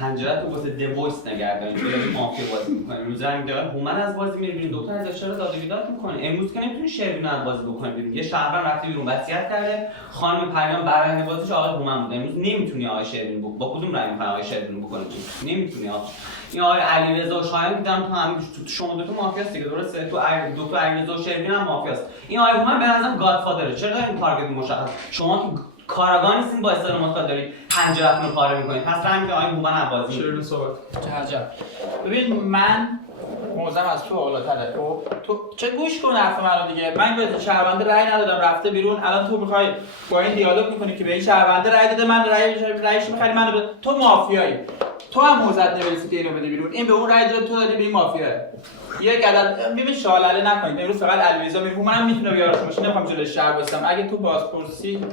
پنجره تو واسه دویس نگردن چون داری مافیا بازی می‌کنی. روز رنگ داره هومن از بازی میره بیرون. دکتر علیرضا چرا داد و بیداد می‌کنه؟ امروز که نمیتونی شروین از بازی بکنی بیرون. یه شهروند رفته بیرون وصیت کرده. خانم پریان برنده بازیش آقای هومن بود. امروز نمیتونی آقای شروین با کدوم رنگ می‌خوای آقای شروین بکنی؟ نمیتونی آقا. این آقای علیرضا و شایان دیدم تو هم تو شما دو تا مافیاست دیگه درسته؟ تو دکتر علیرضا و شروین هم مافیاست. این آقای هومن به نظرم گادفادره. چرا این تارگت مشخص؟ شما که کاراگاه نیستین با اصطلاح مثبت دارید پنجره‌تون رو پاره می‌کنید. پس همین که آقای هومن بازی شروین صحبت. چه عجب. ببین من موزم از تو بالاتره. تو چه گوش کن حرف منو دیگه. من به شهرونده رأی ندادم رفته بیرون. الان تو می‌خوای با این دیالوگ می‌کنی که به این شهرونده رأی داده من رأیش می‌خری منو تو مافیایی. تو هم موزت نمی‌رسی که اینو بده بیرون. این به اون رأی داده تو دادی به این مافیا. یک عدد ببین شالله نکنید. امروز فقط علیرضا میگه منم میتونه بیارش باشه. نمی‌خوام جلوی شهر بستم. اگه تو بازپرسی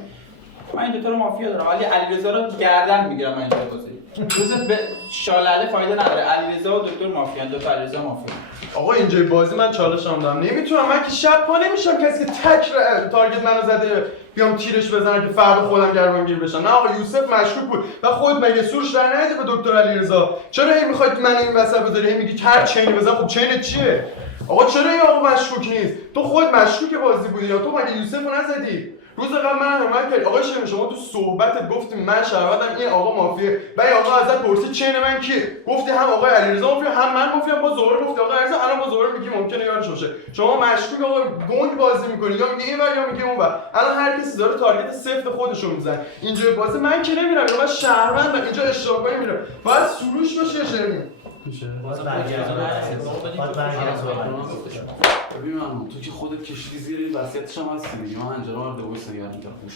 من این دوتا رو مافیا دارم ولی علیرضا رو گردن میگیرم من اینجا بازی. روزت به شالله فایده نداره. علیرضا و دکتر مافیا، دو تا علیرضا مافیا. آقا اینجای بازی من چالش هم دارم. نمیتونم من که شب پا نمیشم کسی که تک تارگت منو زده بیام تیرش بزنم که فردا خودم گردنگیر بشم. نه آقا یوسف مشکوک بود و خود مگه سورش در ندیده به دکتر علیرضا؟ چرا هی میخواید من این وسط بذاری هی میگی هر چینی بزن؟ خب چینت چیه؟ آقا چرا این آقا مشکوک نیست؟ تو خود مشکوک بازی بودی یا تو مگه یوسفو نزدی؟ روز قبل من حمایت کردی. آقا شما تو صحبتت گفتی من شهروندم این آقا مافیه. بعد آقا ازت پرسید چین من کیه؟ گفتی هم آقای علیرضا مافیا هم من مافیا. با زهره گفتی آقا علیرضا الان با زهره میگی ممکنه یارش باشه. شما مشکوک آقا گنگ بازی میکنی یا میگی اینور یا میگی اونور. الان هر کسی داره تارگت سفت خودشو میزنه. اینجا بازی من که نمیرم یا من شهروندم اینجا اشتباه کنی میرم. باید سروش باشه شروین. میشه؟ ببین من تو که خودت کشیدی زیر این وصیتش هم هستی دیگه. من انجام رو دوست نگردم که خوش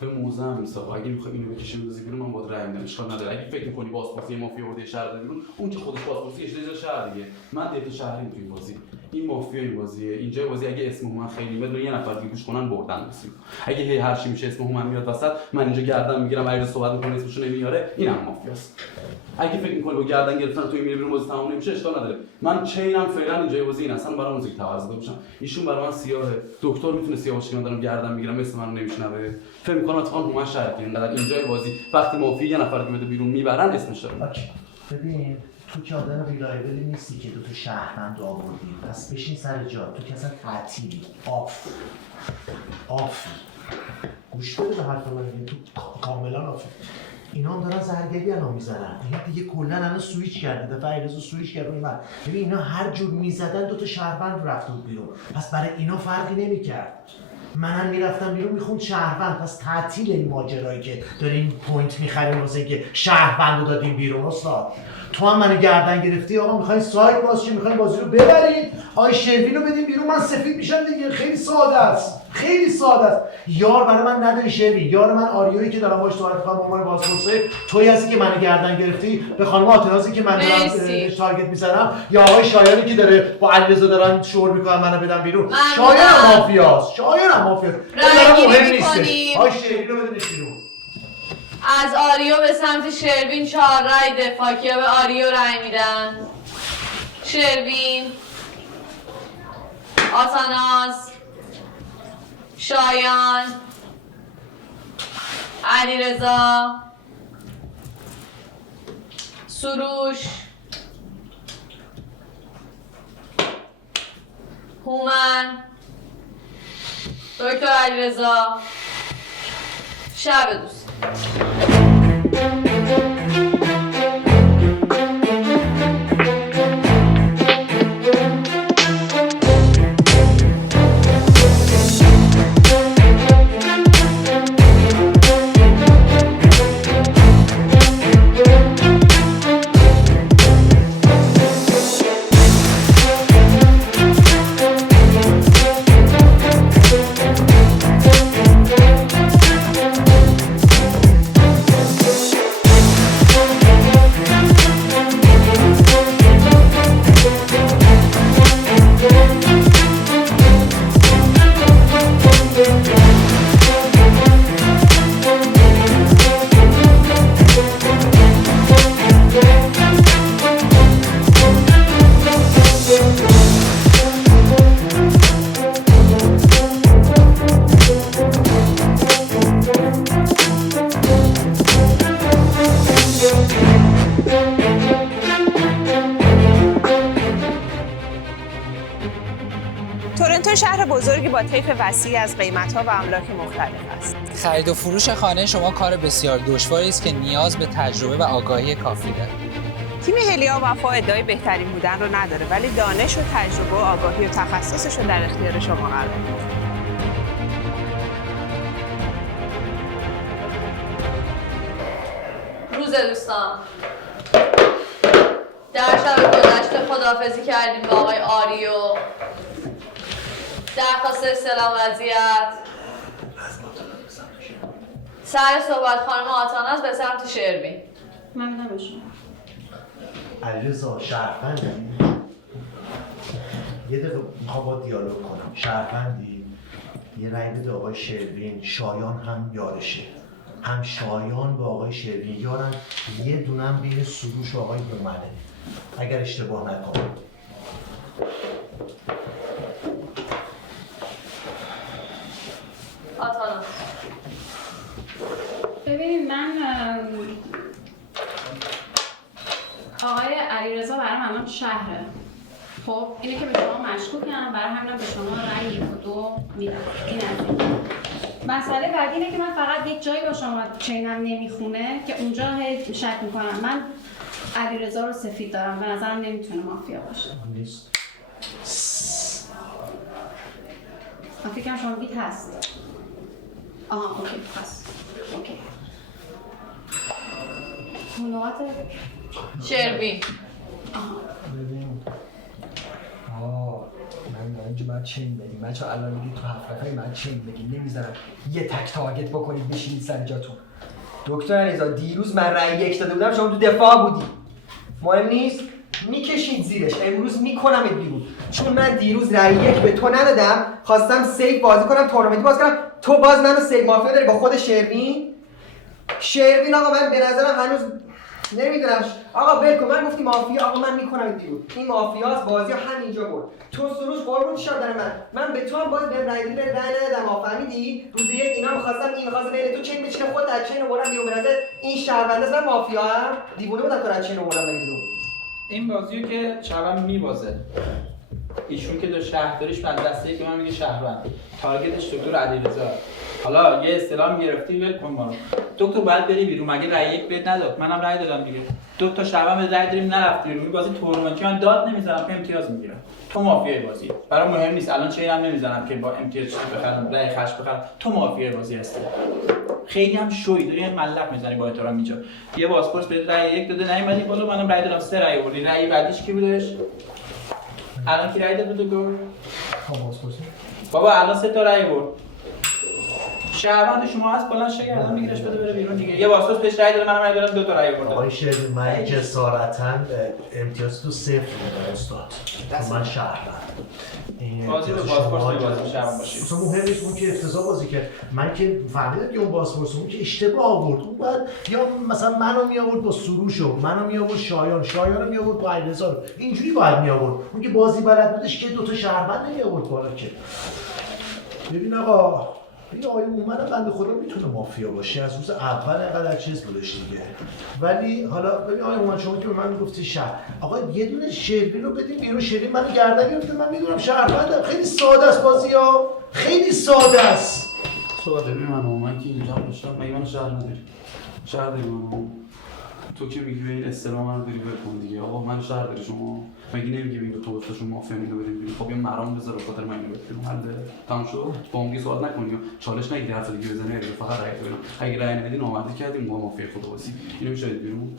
به موزه هم میساقه. اگه میخوای اینو بکشیم بزنی بیرون من باید رأی میدم. اشکال نداره. اگه فکر می‌کنی بازپرسی مافیا بوده شهر داد بیرون اون که خودش بازپرسی اشتباه شهر دیگه. من دیتا شهریم تو این بازی. این مافیا این بازیه. اینجا بازی اگه اسم هومن خیلی میاد یه نفر دیگه گوش کنن بردن رسید. اگه هی هر چی میشه اسم هومن میاد وسط من اینجا گردن میگیرم علیرضا صحبت میکنه اسمشو نمیاره اینم مافیاست. اگه فکر می‌کنی با گردن گرفتن توی میره بیرون بازی تمام نمیشه اشکال نداره. من چینم فعلا اینجا بازی این اصلا برام موزیک تعارض داده باشم. ایشون برای من سیاهه. دکتر میتونه سیاه باشه من دارم گردن میگیرم اسم منو نمیشنوه. فکر می‌کنم اتفاقا هومن شرطی اینقدر اینجای بازی وقتی مافیا یه نفر دیگه بیرون میبرن اسمش داره. ببین تو که آدم ریلایبلی نیستی که دو تا شهروند آوردی. پس بشین سر جا. تو که اصلا تعطیلی. آف گوش بده به حرف من. تو کاملا آف. اینا هم دارن زرگری الان میزنن. اینا دیگه کلا الان سوئیچ کرده. دفعه علیرضا سوئیچ کرد روی من. ببین اینا هر جور میزدن دو تا شهروند رفته بود بیرون. پس برای اینا فرقی نمیکرد. منم میرفتم بیرون میخوند شهروند. پس تعطیل این ماجرایی که دارین پوینت میخرین واسه اینکه شهروند رو دادین بیرون. استاد تو هم منو گردن گرفتی. آقا میخواین سایت باز چی میخواین بازی رو ببرید آقای شروین رو بدین بیرون من سفید میشم دیگه. خیلی ساده است. خیلی ساده است. یار برای من نداری شروین. یار من آریویی که دارم باهاش صحبت می‌کنم به عنوان بازپرسه. تویی هستی که منو گردن گرفتی به خانم آتنازی که من دارم تارگت میزنم یا آقای شایانی که داره با علیرضا دارن شور میکنن منو بدن بیرون. شایان مافیاست. شایان مافیاست. مهم نیست. آقای شروین رو بدینش بیرون. از آریو به سمت شروین 4 رای دفاع کیا به آریو رای میدن؟ شروین، آتاناس، شایان، علیرضا، سروش، هومن، دکتر علیرضا. شب دوست تورنتو شهر بزرگی با طیف وسیعی از قیمت‌ها و املاک مختلف است. خرید و فروش خانه شما کار بسیار دشواری است که نیاز به تجربه و آگاهی کافی دارد. تیم هلیا وفا ادعای بهترین بودن رو نداره، ولی دانش و تجربه و آگاهی و تخصصش رو در اختیار شما قرار میده. روز دوستان، در شب گذشته خداحافظی کردیم با آقای آریو. درخواست استعلام وضعیت. سر صحبت خانم آتاناس به سمت شربین. من میدم به شما. علیرضا شهروندی؟ یه دقیقه میخوام با دیالوگ کنم. شهروندی؟ یه رأی بده آقای شروین. شایان هم یارشه، هم شایان با آقای شروین یارن، یه دونم بین سروش و آقای هومنه اگر اشتباه نکنم. آتاناس. ببینید من آقای علیرضا برام الان شهره. خب اینه که به شما مشکوکم، برای همینم به شما رأی 1 و 2 میدم. این از این. مسئله بعدی اینه که من فقط یک جایی با شما چینم نمیخونه که اونجا هی شک میکنم. من علیرضا رو سفید دارم، به نظرم نمیتونه مافیا باشه. نیست. من فکرم شما بگید هست. اوکی هست. اوکی. نقاط شربین. ببین من اینجا باید چین بگیم. بچه ها الان میگید تو 7 نفری من چین بگیم، نمیذارم یه تک تارگت بکنید بشینید سر جاتون. دکتر علیرضا دیروز من رأی 1 داده بودم، شما تو دفاع بودی، مهم نیست، میکشید زیرش. امروز میکنمت بیرون، چون من دیروز رأی 1 به تو ندادم، خواستم سیف بازی کنم، تورنمنتی بازی کنم، تو باز منو سیف مافیا داری با خود شروین. آقا من به نظرم هنوز نمیدونم. آقا ول کن، من گفتی مافیا، آقا من میکنم بیرون. این مافیاست، بازی همینجا برد. تو سروش قربون شاد در من به تو هم باز بهم رأی ندادم، فهمیدی؟ روز یک اینا می‌خواستم این می‌خواست بین تو چین بچینه، خود از چین آوردم بیرون. به نظر این شهرونده است، من مافیا هم دیوونه بودم تو از چین آوردم بیرون. این بازیو که شبم میبازه. ایشون که دو شهرداریش من دسته که من میگه شهروند، تارگتش دکتر علیرضا. حالا یه استلام گرفتی ول کن ما رو. دکتر باید بری بیرون، مگه رأی 1 بهت نداد؟ منم رأی دادم دیگه. 2 تا شهروند به رأی دادیم نرفتی بیرون. این بازی تورنمنتی من داد نمیزنم که امتیاز میگیرم. تو مافیای بازی. برام مهم نیست الان چه هم نمیزنم که با امتیاز بخرم، رأی خش بخرم. تو مافیای بازی هستی. خیلی هم شوی داری ملق میزنی با احترام اینجا. یه پاسپورت به رأی 1 داده نیومدی بالا، منم رأی دادم 3 رأی آوردی. رأی بعدیش کی بودش؟ الان کی رأی داد بود گفت؟ بابا الان 3 تا رأی آورد. شهروند شما هست بلند شه گردن میگیرش بده بره بیرون دیگه. یه واسطه پیش رأی داده، منم رأی دادم 2 تا رأی آورد. آقای شروین من جسارتاً امتیاز تو 0 میدم استاد. من شهروند. بازی به پاسپورت بازی شهروند باشی. اصلا مهم نیست اون که افتضاح بازی کرد. من که فهمیدم که اون پاسپورت اون که اشتباه آورد. اون بعد یا مثلا منو می آورد با سروشو، منو می آورد شایان رو می آورد با علیرضا. اینجوری باید می آورد. اون که بازی بلد بودش که 2 تا شهروند نمی آورد بالا که. ببین آقا این آقای مومن بنده خدا میتونه مافیا باشه، از روز اول اینقدر چیز بودش دیگه. ولی حالا ببین آقای مومن شما که به من میگفتی شهر، آقا یه دونه شروین رو بدین بیرون. شروین منو گردن گرفته، من میدونم شهروندم. خیلی ساده است بازی ها، خیلی ساده است. ببین من که اینجا داشتم، مگه منو شهر نداری؟ شهر داری منو؟ تو که میگی به این استلام رو داری بکن دیگه. آقا من شهر داری شما؟ مگه نمیگی بگو تو واسهشون مافیا اینو بدیم بیرون؟ خب یه مرام بذار به خاطر من اینو بدیم. حل تمام شد. با اون سوال نکنیم، چالش نگیری، حرف دیگه بزنی، فقط رأی بدین. اگه رأی ندید نامردی کردیم با مافیا خود بازی. اینو میشه بیرون.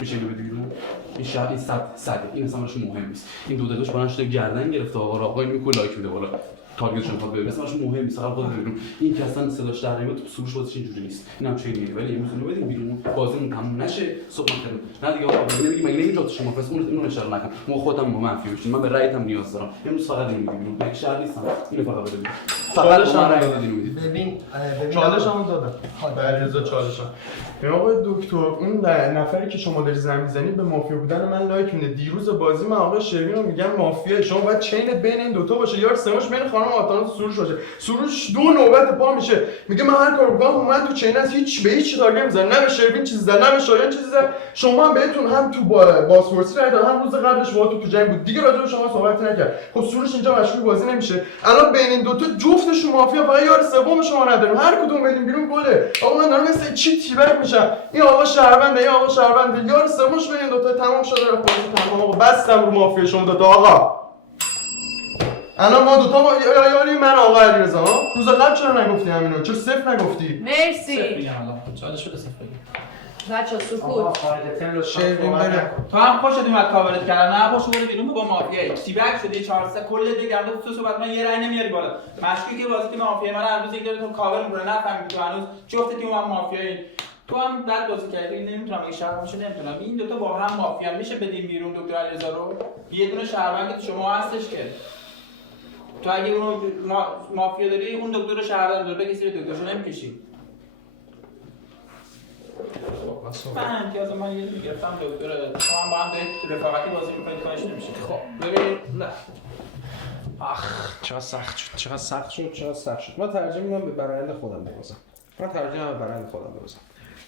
میشه اینو بدی بیرون. این شهر این صد این اصلا براش مهم نیست. این دو دقیقهش بلند شده گردن گرفته آقا اینو لایک میده بالا. تارگتش نمیخواد ببره، اصلا مهم نیست، فقط خودت بیرون. این که اصلا صداش در نمیاد، سروش بازیش اینجوری نیست. اینم چه میگه، ولی امروز اینو بدیم بیرون، بازیمون تموم نشه، صبح کنیم. نه دیگه آقا نمیگی مگه نمیگی جات شما پس اینو اشاره نکن. ما خودم با منفی بشین، من به رأیتم نیاز دارم. امروز فقط اینو میگی بیرون. مگه شهر نیستم. اینو فقط بده بیرون. فقط شما رأی بدین میدید. ببین چالشمو دادم. علیرضا چالشم. ببین آقای دکتر، اون نفری که شما داری زنگ می‌زنی به مافیا بودن من لایک میده. دیروز بازی من آقای شروین رو میگم مافیا، شما باید چین بین این دو تا باشه. یار سمش بین خانم خانم آتانا سروش باشه. سروش دو نوبت پا میشه میگه من هر کار بکنم من تو چین از هیچ به هیچ تارگت میزنم، نه به شروین چیزی زد نه به شایان چیزی زد. شما هم بهتون هم تو بازپرسی رای داد هم روز قبلش باهاتون تو جنگ بود دیگه، راجع به شما صحبت نکرد. خب سروش اینجا مشکوک بازی نمیشه. الان بین این دوتا جفتشون مافیا، فقط یار سوم شما نداریم، هر کدوم بدیم بیرون گله. آقا من دارم مثل چی تیبک میشم، این آقا شهرونده این آقا شهرونده، یار سومش بین این دوتا تمام شده رفت بازی تمام. آقا بستم رو مافیا شما دوتا. آقا الان ما دوتا یاری من آقا علیرضا روز قبل چرا نگفتی همینو؟ چرا صفر نگفتی؟ مرسی. صفر میگم الان چالش بده صفر بگیم. بچا سکوت. شروین بره. تو هم خوشت اومد کاورت کردن، نه پاشو برو بیرون با مافیا تیبک شدی 400 کل دیگه هم تو صحبت من یه رای نمیاری بالا. مشکوکی که بازی تیم مافیا من هر روز یک داره تو کاور میکنه، نفهمیدی تو هنوز جفت تیم هم مافیایی. تو هم بد بازی کردی، نمیتونم اگه شهر باشه نمیتونم. این دوتا با هم مافیا میشه بدیم بیرون دکتر علیرضا رو. یه دونه شهروند که شما هستش که تو اگه اونو مافیا داری اون دکتر رو شهروند داره کسی رو دکترشو نمیکشی. من امتیاز من یه میگرفتم دکتر شما هم با هم دارید رفاقتی بازی میکنید کارش نمیشه. خب ببین نه چقدر سخت شد. من ترجیح میدم به برآیند خودم ببازم.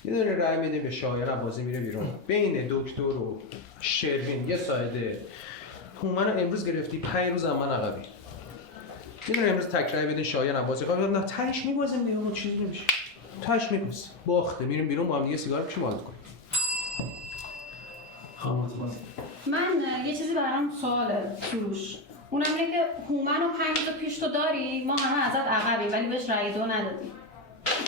یه دونه رای میده به شایان بازی میره بیرون. بین دکتر و شروین یه سایده. هومن امروز گرفتی 5 روز من عقبی. یه دونه امروز تک رای بده شایان بازی کنه. نه تاش میبازیم دیگه اون چیزی نمیشه. تاش میباز. باخته میریم بیرون با هم دیگه سیگار بکشیم حال کنیم. من یه چیزی برام سواله سروش، اونم اینه که هومن و 5 روز پیش تو داری، ما همه ازت عقبیم ولی بهش رأی 2 ندادیم.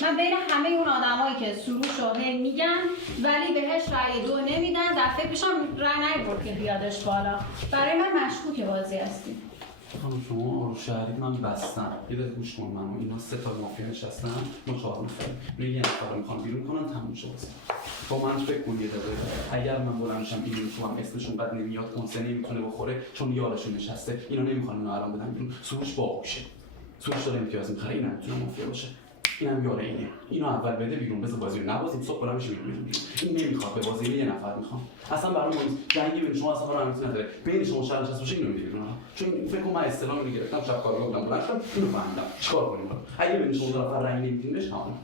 من بین همه اون آدمایی که سروش رو میگن ولی بهش رأی 2 نمیدن، در فکرشم رأی نیورد که بیادش بالا. برای من مشکوک بازی هستی. خانم شما رو شهرید من بستم. یه دقیقه گوش کن منو. اینا 3 تا مافیا نشستن، ما 4 نفریم. یه نفر میخوان بیرون کنن تموم شه بازی. با من فکر کن یه دقیقه. اگر من بلند میشم اینو تو هم اسمشون بد نمیاد، کنسه نمیتونه بخوره چون یارشون نشسته. اینا نمیخوان اینو الان بدن بیرون. سروش باهوشه. سروش داره امتیاز میخره، اینا نمیتونه مافیا باشه. اینم یاره اینه. اینو اول بده بیرون، بذار بازی رو نبازیم، صبح بلند میشه بیرون. این نمیخواد به بازی یه نفر میخوام. اصلا برام مهم نیست. جنگی بین شما اصلا برام نداره. بین شما شرط نشسته باشه اینو میگیرید. چون فکر کنم من استلام میگرفتم شب کارگاه بودم بلند شدم اینو فهمیدم. چیکار کنیم حالا؟ اگه بین شما دو نفر رنگ نمیدین بهش تمام.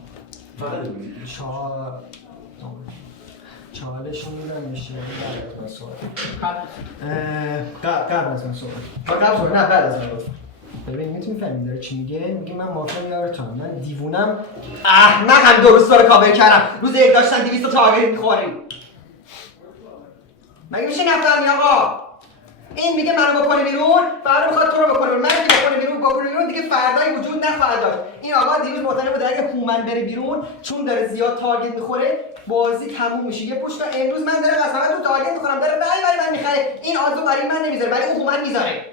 فقط ببینید. چالش میدم میشه بعد از صحبت. قبل از من صحبت. نه بعد از من. ببین میتونی فهمی داره چی میگه من مافیا یارتم، من دیوونم احمقم درست داره کاور کردم. روز یک داشتن 200 تارگت میخوریم. مگه میشه نفهمی آقا؟ این میگه منو بکنه بیرون، فردا میخواد تو رو بکنه بیرون. من میگه بکنه بیرون دیگه فردایی وجود نخواهد داشت. این آقا دیروز معتقد بود اگه هومن بره بیرون چون داره زیاد تارگت میخوره بازی تموم میشه. یه پشت امروز من داره قسمت تو تارگت میخورم، داره برای من میخره. این آزو برای من نمیذاره ولی اون هومن میذاره.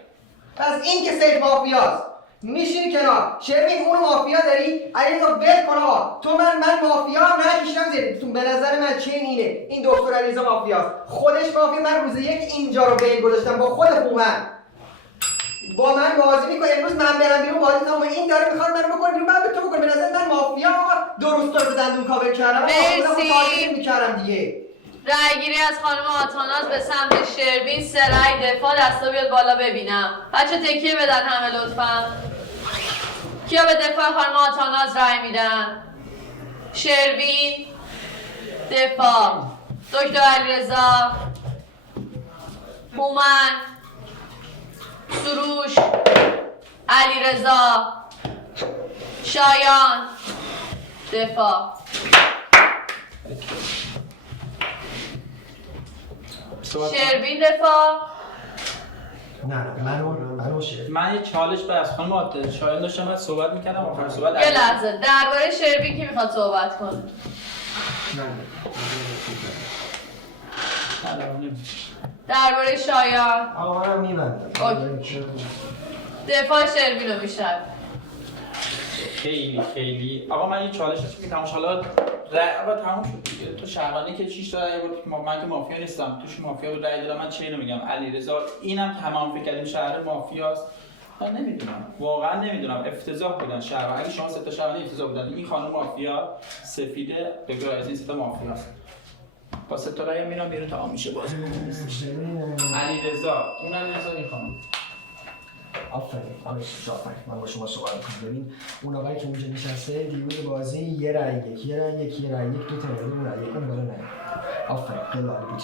پس این که سیف مافیاست میشین کنار. شروین اون مافیا داری علیرضا ول کن آقا. تو من مافیا نکشیدم زیر تو. به نظر من چین اینه این دکتر علیرضا مافیاست، خودش مافیا. من روز یک اینجا رو بین گذاشتم با خود هومن. با من بازی میکنه امروز من برم بیرون بازی تمام. این داره میخواد منو بکنه بیرون، من به تو بکنم. به نظر من مافیا درست داره دندون کاور کردم. مرسی. میکردم دیگه. رأی گیری از خانم آتاناز به سمت شروین 3 رأی دفاع. دستا بیاد بالا ببینم. بچه تکیه بدن همه لطفا. کیا به دفاع خانم آتاناز رأی میدن؟ شروین دفاع، دکتر علیرضا، هومن، سروش، علیرضا، شایان دفاع. شروین دفاع. نه منو من یه چالش به از خانم آتل شایان داشتم من صحبت میکردم آخر صحبت یه لحظه درباره شروین کی میخواد صحبت کنه؟ درباره شایان. آقا منم میبندم. دفاع شروین رو میشن. خیلی آقا من یه چالش هست که تمام حالا اول تموم شد دیگه. تو شهروندی که 6 تا رأی بود، من که مافیا نیستم، توش مافیا بود رأی دادم. من چه اینو میگم علیرضا اینم که همون فکر کردیم شهر مافیاست. من نمیدونم واقعا نمیدونم، افتضاح بودن شهر. اگه شما 3 تا شهروندی افتضاح بودن، این خانم مافیا سفیده بگو از این 3 تا مافیاست. با 3 تا رأی میرم بیرون تمام میشه بازی. علیرضا اونم علیرضا این خانم آفرین من با شما صحبت می‌کنم. ببین اون آقایی که اونجا نشسته دیروز بازی یه رای یک دو تا اون رای یک اون بالا نه. آفرین خیلی عالی بود.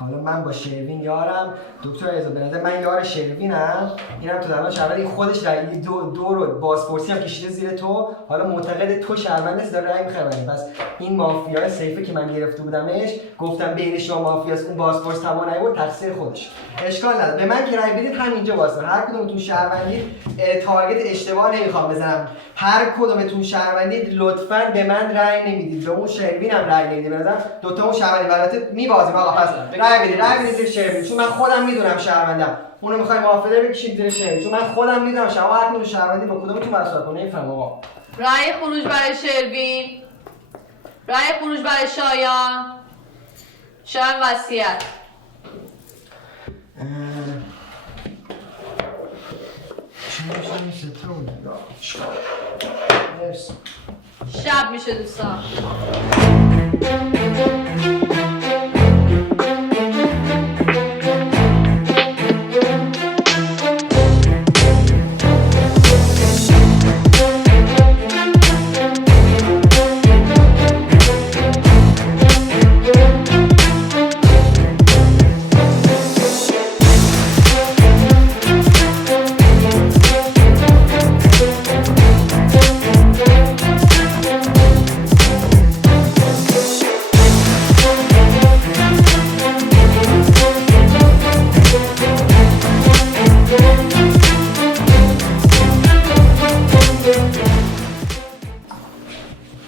حالا من با شروین یارم. دکتر علیرضا به نظر من یار شروینم. اینم تو درمان شهروندی خودش رای دو رو بازپرسی هم کشیده زیر تو. حالا معتقد تو شهروند است داره رای می‌خره. پس این مافیای سیفی که من گرفته بودمش گفتم بین شما مافیاست اون بازپرس توان نیورد تقصیر خودش. اشکال نداره. به من که رای بدید همینجا واسه هر کدومتون شهروندی تارگت اشتباه نمیخوام بزنم. هر کدومتون شهروندی لطفاً به من رای نمیدید. به اون شروین هم رای نمیدید. به نظر دو تا اون شهروندی البته میبازیم آقا پس رای بدید زیر شروین چون من خودم میدونم شهروندم. اونو میخوایم موافقه بکشید زیر شروین چون من خودم میدونم شما هر کدوم شهروندی با کدومتون مسئله کنه نمیفهم آقا. رای خروج برای شروین. رای خروج برای شایان. شایان وصیت. شب میشه دوستان.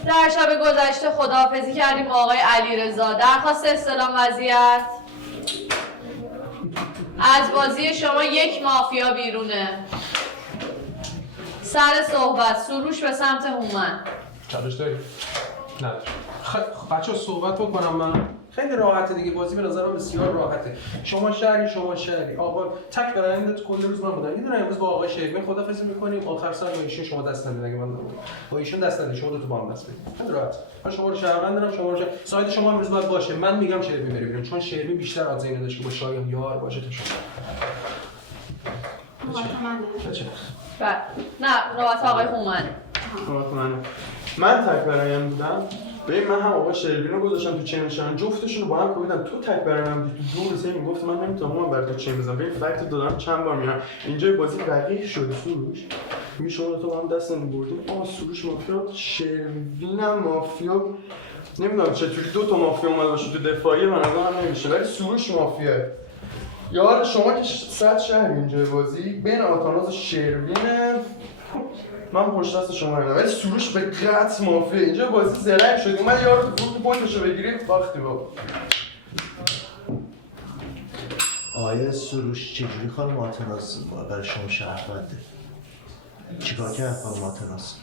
در شب گذشته خداحافظی کردیم با آقای علیرضا. درخواست استلام وضعیت. از بازی شما یک مافیا بیرونه. سر صحبت سروش به سمت هومن. چالش داری؟ نداری. بچه صحبت بکنم من. خیلی راحته دیگه بازی به نظرم بسیار راحته. شما شهری آقا تک برندت کل روز من بودم. یه دونه امروز با آقای شیخ خدافظی می‌کنیم. آخر سر با ایشون شما دست ندید اگه من نبودم. با ایشون دست ندید شما دو تا با هم دست بدید. خیلی راحت. من شما رو شهروند دارم شما رو ساید شما امروز باید باشه. من میگم شیخ بره بیرون چون شیخ بیشتر از این داشت که با شایان یار باشه تا شما. بله. نه نوبت آقای هومن. من تک برایم بودم. ببین من هم آقا شروین رو گذاشتم تو چین نشان جفتشون رو با هم کوبیدم تو تک برایم بودی تو دو روزه میگفت من نمیتونم من برات چین بزنم. ببین فکت دادم چند بار میارم اینجا بازی دقیق شد سروش میگه شما تو با هم دست نمیبردیم. سروش مافیا شروینم مافیا نمیدونم چطوری دو تا مافیا اومد باشه تو دفاعیه من هم نمیشه ولی سروش مافیا یار شما که 100 شهر اینجا بازی بین آتاناز و شروینه. من پشت دست شما میدم ولی سروش به قطع مافیا اینجا بازی زرنگ شد اومد یارو تو فوت پوینتشو بگیرید وقتی با آیا سروش چجوری خانم آتناز برای شما شهرونده؟ چیکار کرد خانم آتناز؟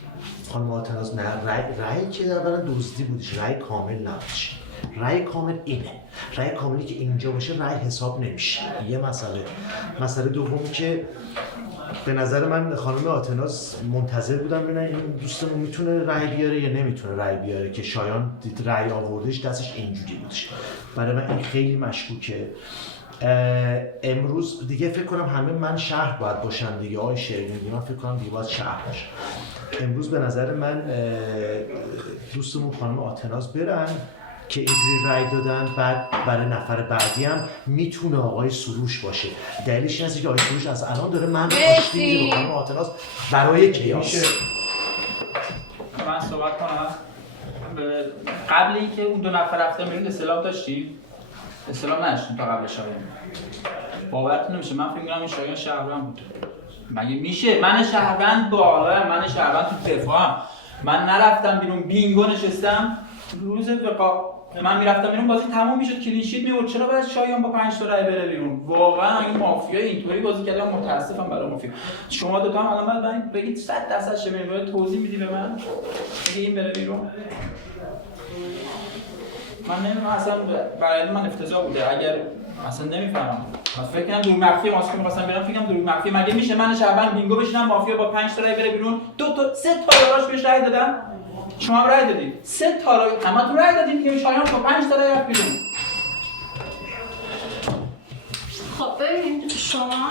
خانم آتناز نه رأی که اولا دزدی بودش رأی کامل نبودش. رأی کامل اینه. رأی کاملی که اینجا باشه رأی حساب نمیشه. یه مسئله دومی که به نظر من خانم آتناز منتظر بودم ببینم این دوستمون میتونه رأی بیاره یا نمیتونه رأی بیاره که شایان دید رأی آوردش دستش اینجوری بودش. برای من این خیلی مشکوکه. امروز دیگه فکر کنم همه من شهر باید باشم دیگه آقای شیرینی من فکر کنم دیگه باید شهر باشم. امروز به نظر من دوستمون خانم آتناز برن که اینجوری رای دادن بعد برای نفر بعدی هم میتونه آقای سروش باشه. دلیلش این است که آقای سروش از الان داره من آشتی میده با خانم آتناز برای کیاس. من صحبت کنم قبل اینکه اون دو نفر رفتن بیرون استلام داشتیم؟ استلام نداشتیم تا قبل شایان. باورتون نمیشه من فکر می‌کنم این شایان شهروند بود. مگه میشه من شهروند بالا من شهروند تو دفاعم من نرفتم بیرون بینگو نشستم روز من میرفتم بیرون بازی تموم میشد کلین شیت میورد. چرا باید شایان با 5 تا رای بره بیرون؟ واقعا این مافیا اینطوری بازی کرده من متاسفم برای مافیا. شما دو تا هم الان بعد بگید 100% شمیره توضیح میدی به من میگه این بره بیرون. من نمیدونم اصلا برای من افتضاح بوده اگر اصلا نمیفهمم. من فکر کنم دور مخفی واسه که می‌خواستم برم فکر کنم دور مخفی مگه میشه من شهروند بینگو بشینم مافیا با 5 تا رای بره بیرون 3 تا یاراش بهش رای دادن. شما هم رای دادید 3 تا رای همتون رای دادید که شایان با 5 تا رای رفت بیرون. خب ببینید شما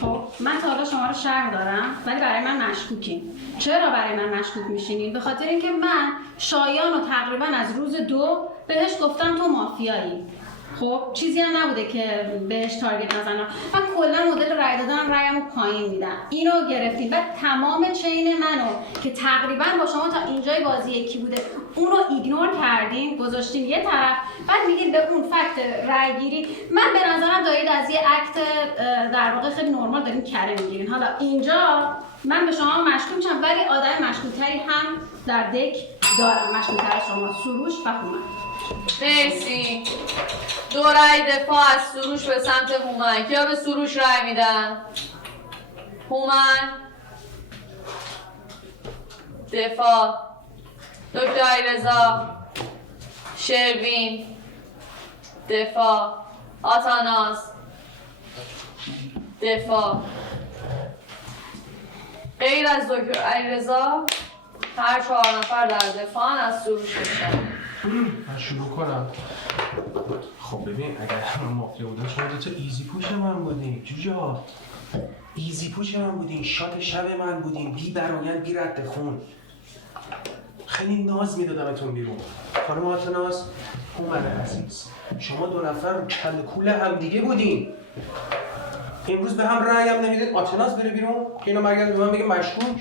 خب من تا حالا شما رو شهر دارم ولی برای من مشکوکین. چرا برای من مشکوک میشینین؟ به خاطر اینکه من شایان رو تقریبا از روز 2 بهش گفتم تو مافیایی. خب چیزی هم نبوده که بهش تارگت نزنم. من کلا مدل رای دادن رایمو پایین میدم. اینو گرفتیم. بعد تمام چین منو که تقریبا با شما تا اینجای بازی یکی بوده اونو ایگنور کردین، گذاشتین یه طرف. بعد میگین به اون فکت رای گیری. من به نظرم دارید از یه اکت در واقع خیلی نرمال دارین کره میگیرین. حالا اینجا من به شما مشکوک شدم ولی آدم مشکوکتری هم در دک دارم. مشکوکتر شما سروش و هومن. مرسی. 2 رای دفاع از سروش به سمت هومن. کیا به سروش رای میدن؟ هومن دفاع. دکتر علیرضا، شروین دفاع، آتاناس دفاع. غیر از دکتر علیرضا هر 4 نفر در دفاع از سروش میشن. من شروع کنم. خب ببین اگر مافیا بودن شما دوتا ایزی پوش من بودین جوجا، ایزی پوش من بودین، شات شب من بودین، بی برایند بی رد خون. خیلی ناز میدادمتون بیرون. خانم آتاناس، هومن عزیز، شما 2 نفر رو کل کول هم دیگه بودین. امروز به هم رأی هم نمیدید آتاناس بره بیرون که اینا مگر به من بگه مشکوک.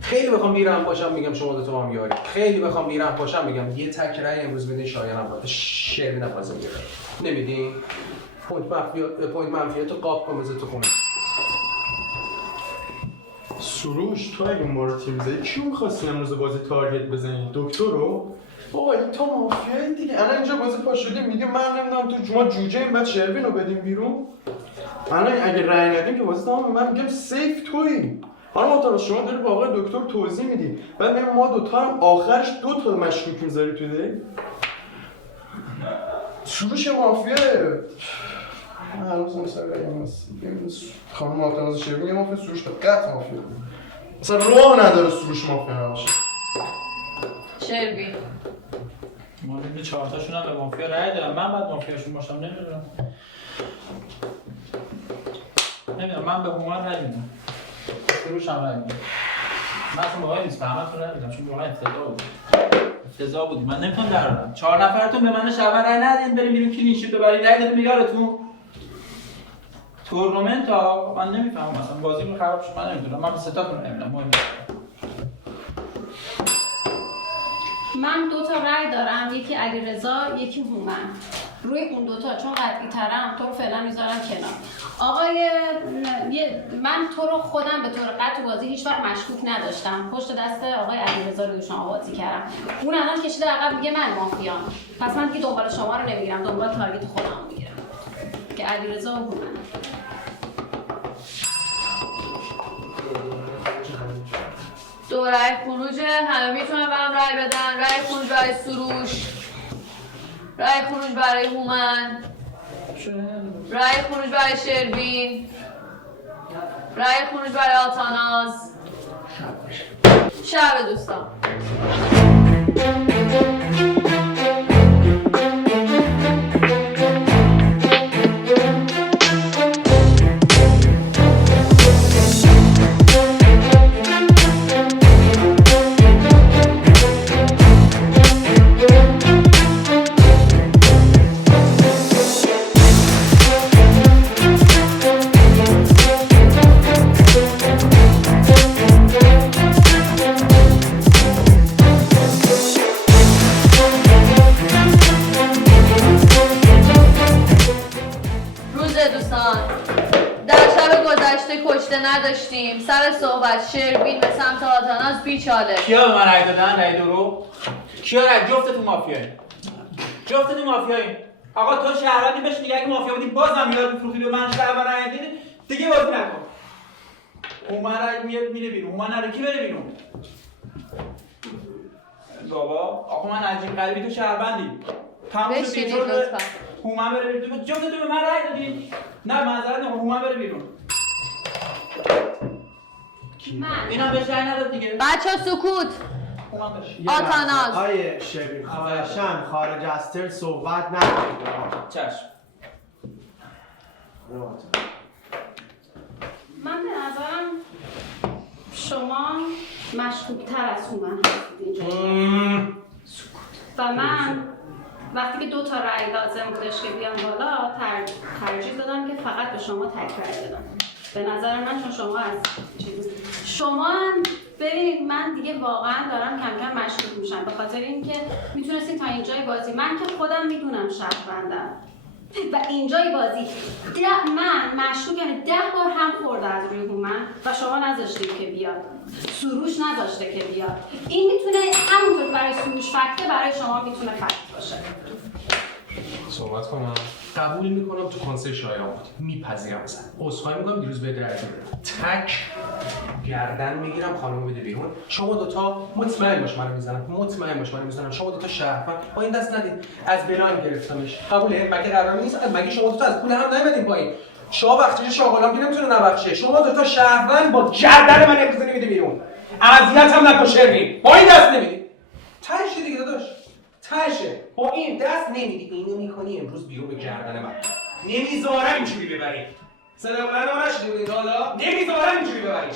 خیلی بخوام بیرم باشم میگم شما دو تا هم یاری. خیلی بخوام بیرم باشم میگم یه تک رأی امروز بدین شایانم باشه. شعر نفازه میگه. نمیدین؟ پوینت منفیات قاب کن بذار تو خونه. سروش تو اگه ما رو تیم زدی کیو می‌خواستی امروز بازی تارگت بزنی؟ دکتر رو؟ بابا این تو مافیایی دیگه. الان اینجا بازی پا شدیم میگه من نمیدونم تو ما جوجه این بعد شروین رو بدیم بیرون. الان اگه رأی ندیم که بازی تمام. من میگم سیف تویی. حالا آتاناس شما داری با آقای دکتر توضیح میدی بعد میگم ما دوتا هم آخرش 2 تا مشکوک میذاری تو دی. سروش مافیا من هنوز مثلا خانم آتاناس شروین یه مافیا سروش به قطع مافیا مثلا راه نداره سروش مافیا نباشه. شروین ما بین 4 تاشون هم به مافیا رای دادن. من بعد مافیاشون باشم نمیدونم. من به هومن رای میدم. سروش هم رای میدم. من اصلا باقی نیست فهمتون رای میدم چون واقعا افتضاح بودی. من نمیتونم درارم. 4 نفرتون به من شهروند رای ندین بریم بیرون کلین شیت ببرید. رای دادیم یارتون. تورنمنت ها من نمیفهمم اصلا بازیمون خراب شد. من نمیدونم. من به ستاتون رای میدم. من 2 تا رای دارم، یکی علیرضا یکی هومن. روی اون 2 تا چون قطعی ترم تو رو فعلا میذارم کنار. آقای من تو رو خودم به طور قطع بازی هیچ وقت مشکوک نداشتم. پشت دست آقای علیرضا روی شما بازی کردم. اون الان کشیده عقب میگه من مافیام. پس من دیگه دنبال شما رو نمیگیرم، دنبال تارگت خودم میگیرم که علیرضا و هومن. دو رای خروجه. همه میتونن به هم رای بدن. رای خروج برای سروش، رای خروج برای هومن، رای خروج برای شروین، رای خروج برای آتاناس. شب دوستان. نداشتیم. سر صحبت شروین به سمت آتاناس بیچاله. کیا به من رای دادن؟ رای درو؟ کیا رای؟ جفتتون مافیایی. جفتتون مافیایی. آقا تو شهروندی بشین دیگه اگه مافیا بودی بازم یاد بفروختی به من شهروند رای ندید دیگه بازی نکن. هومن رای میره بیرون. هومن نره کی بره بیرون؟ بابا آقا من عجیب غریبی تو شهروندی. تمام شد لطفا. هومن بره بیرون. جفتتون به من رای دادید. نه معذرت میخوام هومن بره بیرون. اینا بهش رای نداد دیگه. بچه سکوت. آتاناس آقای شروین خواهشاً خارج از تر صحبت نکنید. چشم. شما مشکوک‌تر از هومن هستید اینجا. و من وقتی که 2 تا رأی لازم بودش که بیام بالا ترجیح دادم که فقط به شما تک رأی بدم. به نظر من چون شما از شما هم ببینید من دیگه واقعا دارم کم کم مشکوک میشم به خاطر اینکه میتونستین تا اینجای بازی من که خودم میدونم شهروندم و اینجای بازی من مشکوک یعنی 10 بار هم خورده از روی هومن و شما نذاشتید که بیاد سروش نذاشته که بیاد این میتونه همونطور برای سروش فکته برای شما میتونه فکت باشه. صحبت کنم. قبول میکنم تو کنسرت شایان بود. میپذیرم مثلا. عذرخواهی میکنم دیروز به درد تک گردن میگیرم خانم بده بیرون. شما دوتا مطمئن باش منو میزنم. مطمئن باش منو میزنم. شما دوتا شهروند با این دست ندید. از بلاین گرفتمش. قبوله؟ مگه قرار نیست مگه شما دوتا از پول هم نمیدین پایین. شما وقتی شاغلام که نمیتونه نبخشه. شما دوتا شهروند با گردن من امروز نمیده بیرون. اذیت هم نکن شروین. با این دست نمیدی. تاش دیگه داداش. تاشه با این دست نمیدی اینو میکنی امروز بیرون به گردن من نمیذارم اینجوری ببرید صدا بلند رو نشدید حالا نمیذارم اینجوری ببرید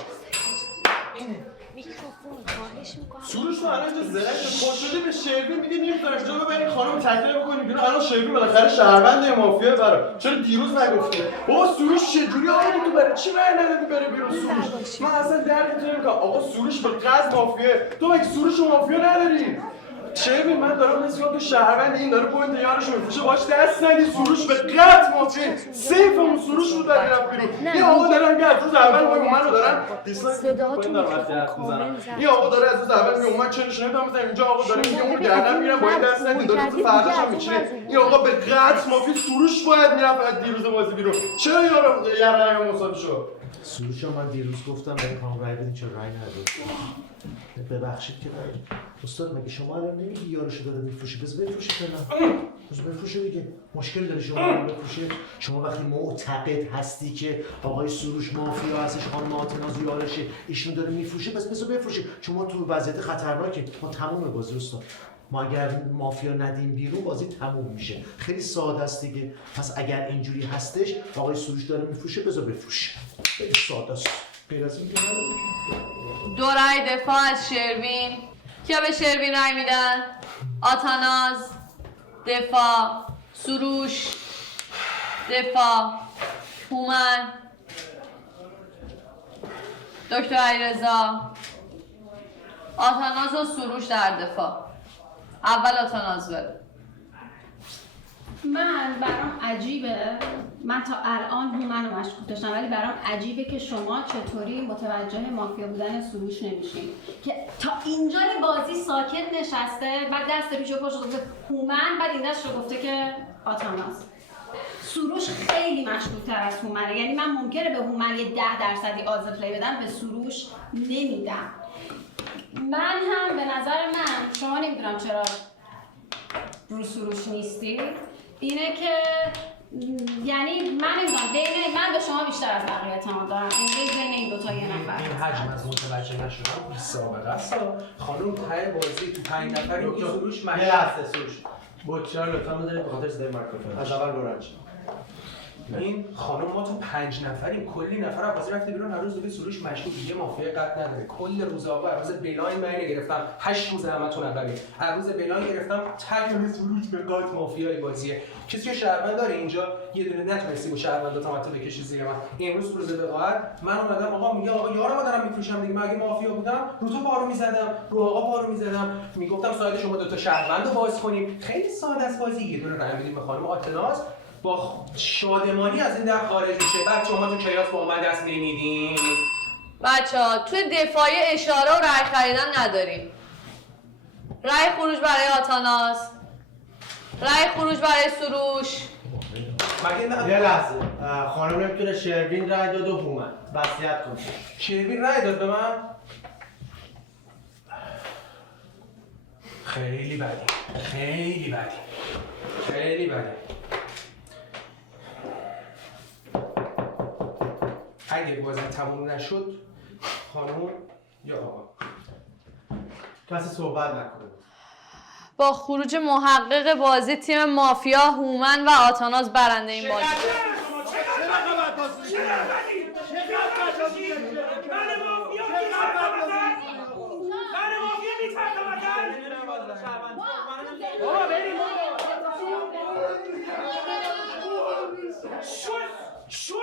میکروفون خواهش میکنم سروش تو الان تو زرش خود شده به شروین میگه نمیذارش جا ببرین خانم تکلیف بکنیم بیرون الان شروین بالاخره شهروند مافیا برا چرا دیروز نگفتی بابا سروش چجوری آقا تو برای چی رأی ندادی بره بیرون سروش من اصلا درک نمیکنم آقا سروش به قصد مافیا تو مگه سروش و مافیا نداری شروین من دارم نسبت به شهروند این داره پوینت یارش میفروشه باش دست ندی سروش به قطع مافیا سیف اون سروش بود بعد رفت بیرون این آقا دارن که از روز اول میگه منو دارن صداتون کامل زد این آقا داره از روز اول میگه من چه نشونه بدم مثلا اینجا آقا داره میگه اون گردن میگیرم با این دست ندی داره تو فرداش هم میچینه این آقا به قطع مافیا سروش باید میرفت از دیروز بازی بیرون چرا یارو مساوی شد سروش من دیروز گفتم برای خانم رای بدین چرا رای ندادید ببخشید که رای استاد مگه شما الان نمیگی یارشو داره میفروشه بذار بفروشه فعلا بذار بفروشه دیگه مشکل داره شما بفروشه شما وقتی معتقد هستی که آقای سروش مافیا هستش خانم آتناز یارشه ایشون داره میفروشه بس بذار بفروشه شما تو وضعیت خطرناکه ما تموم بازی استاد ما اگر مافیا ندیم بیرون بازی تموم میشه خیلی ساده است دیگه پس اگر اینجوری هستش آقای سروش داره میفروشه بذار بفروشه خیلی ساده است غیر از این که دو رای دفاع از شروین کیا به شروین رای میدن؟ آتاناز دفاع سروش دفاع هومن دکتر علیرضا آتاناز و سروش در دفاع اول آتاناز بره من برام عجیبه من تا الان هومن رو مشکوک داشتم ولی برام عجیبه که شما چطوری متوجه مافیا بودن سروش نمیشین که تا اینجای بازی ساکت نشسته بعد دست پیش و پاش گفته هومن بعد این دست رو گفته که آتاناز سروش خیلی مشکوک‌تر از هومنه یعنی من ممکنه به هومن یه 10% آز پلی بدم به سروش نمیدم من هم به نظر من شما نمیدونم چرا رو سروش نیستی اینه که یعنی من نمیدونم بین من به شما بیشتر از بقیه اعتماد دارم بین این دوتا یه نفر این حجم از متوجه نشدم بی سابقه است خانم ته بازی تو 5 نفری که سروش مشهور یه لحظه سروش بچه‌ها لطفا بذارید به خاطر صدای میکروفون از اول برنج این خانم ما تو 5 نفریم کلی نفر از بازی رفته بیرون هر روز دیگه سروش مشکوک دیگه مافیا قط نداره کل روز آقا هر روز بلاین من گرفتم 8 روز همتون اولی هر روز بلاین گرفتم تگ سروش به قط مافیای بازیه کسی که شهروند داره اینجا یه دونه نتونستی با شهروندات هم حتی بکشی زیر من امروز روز وقاحت من اومدم آقا میگه آقا یارم دارم میفروشم دیگه من اگه مافیا بودم رو تو پارو میزدم رو آقا پارو میزدم میگفتم ساید شما دو تا شهروندو باز کنیم خیلی ساده است بازی یه دونه راه میدیم به خانم آتناز با شادمانی از این در خارج میشه بعد شما تو کیاس با من دست نمیدین بچه‌ها توی دفاعی اشاره و رای خریدن نداریم رای خروج برای آتاناز رای خروج برای سروش یه لحظه خانم نمیتونه شروین رای داد و هومن وصیت کن شروین رای داد به من خیلی بدی خیلی بدی خیلی بدی اگه بازی تموم نشد خانم یا آقا کسی صحبت نکنه با خروج محقق بازی تیم مافیا هومن و آتاناز برنده این بازی چرا شو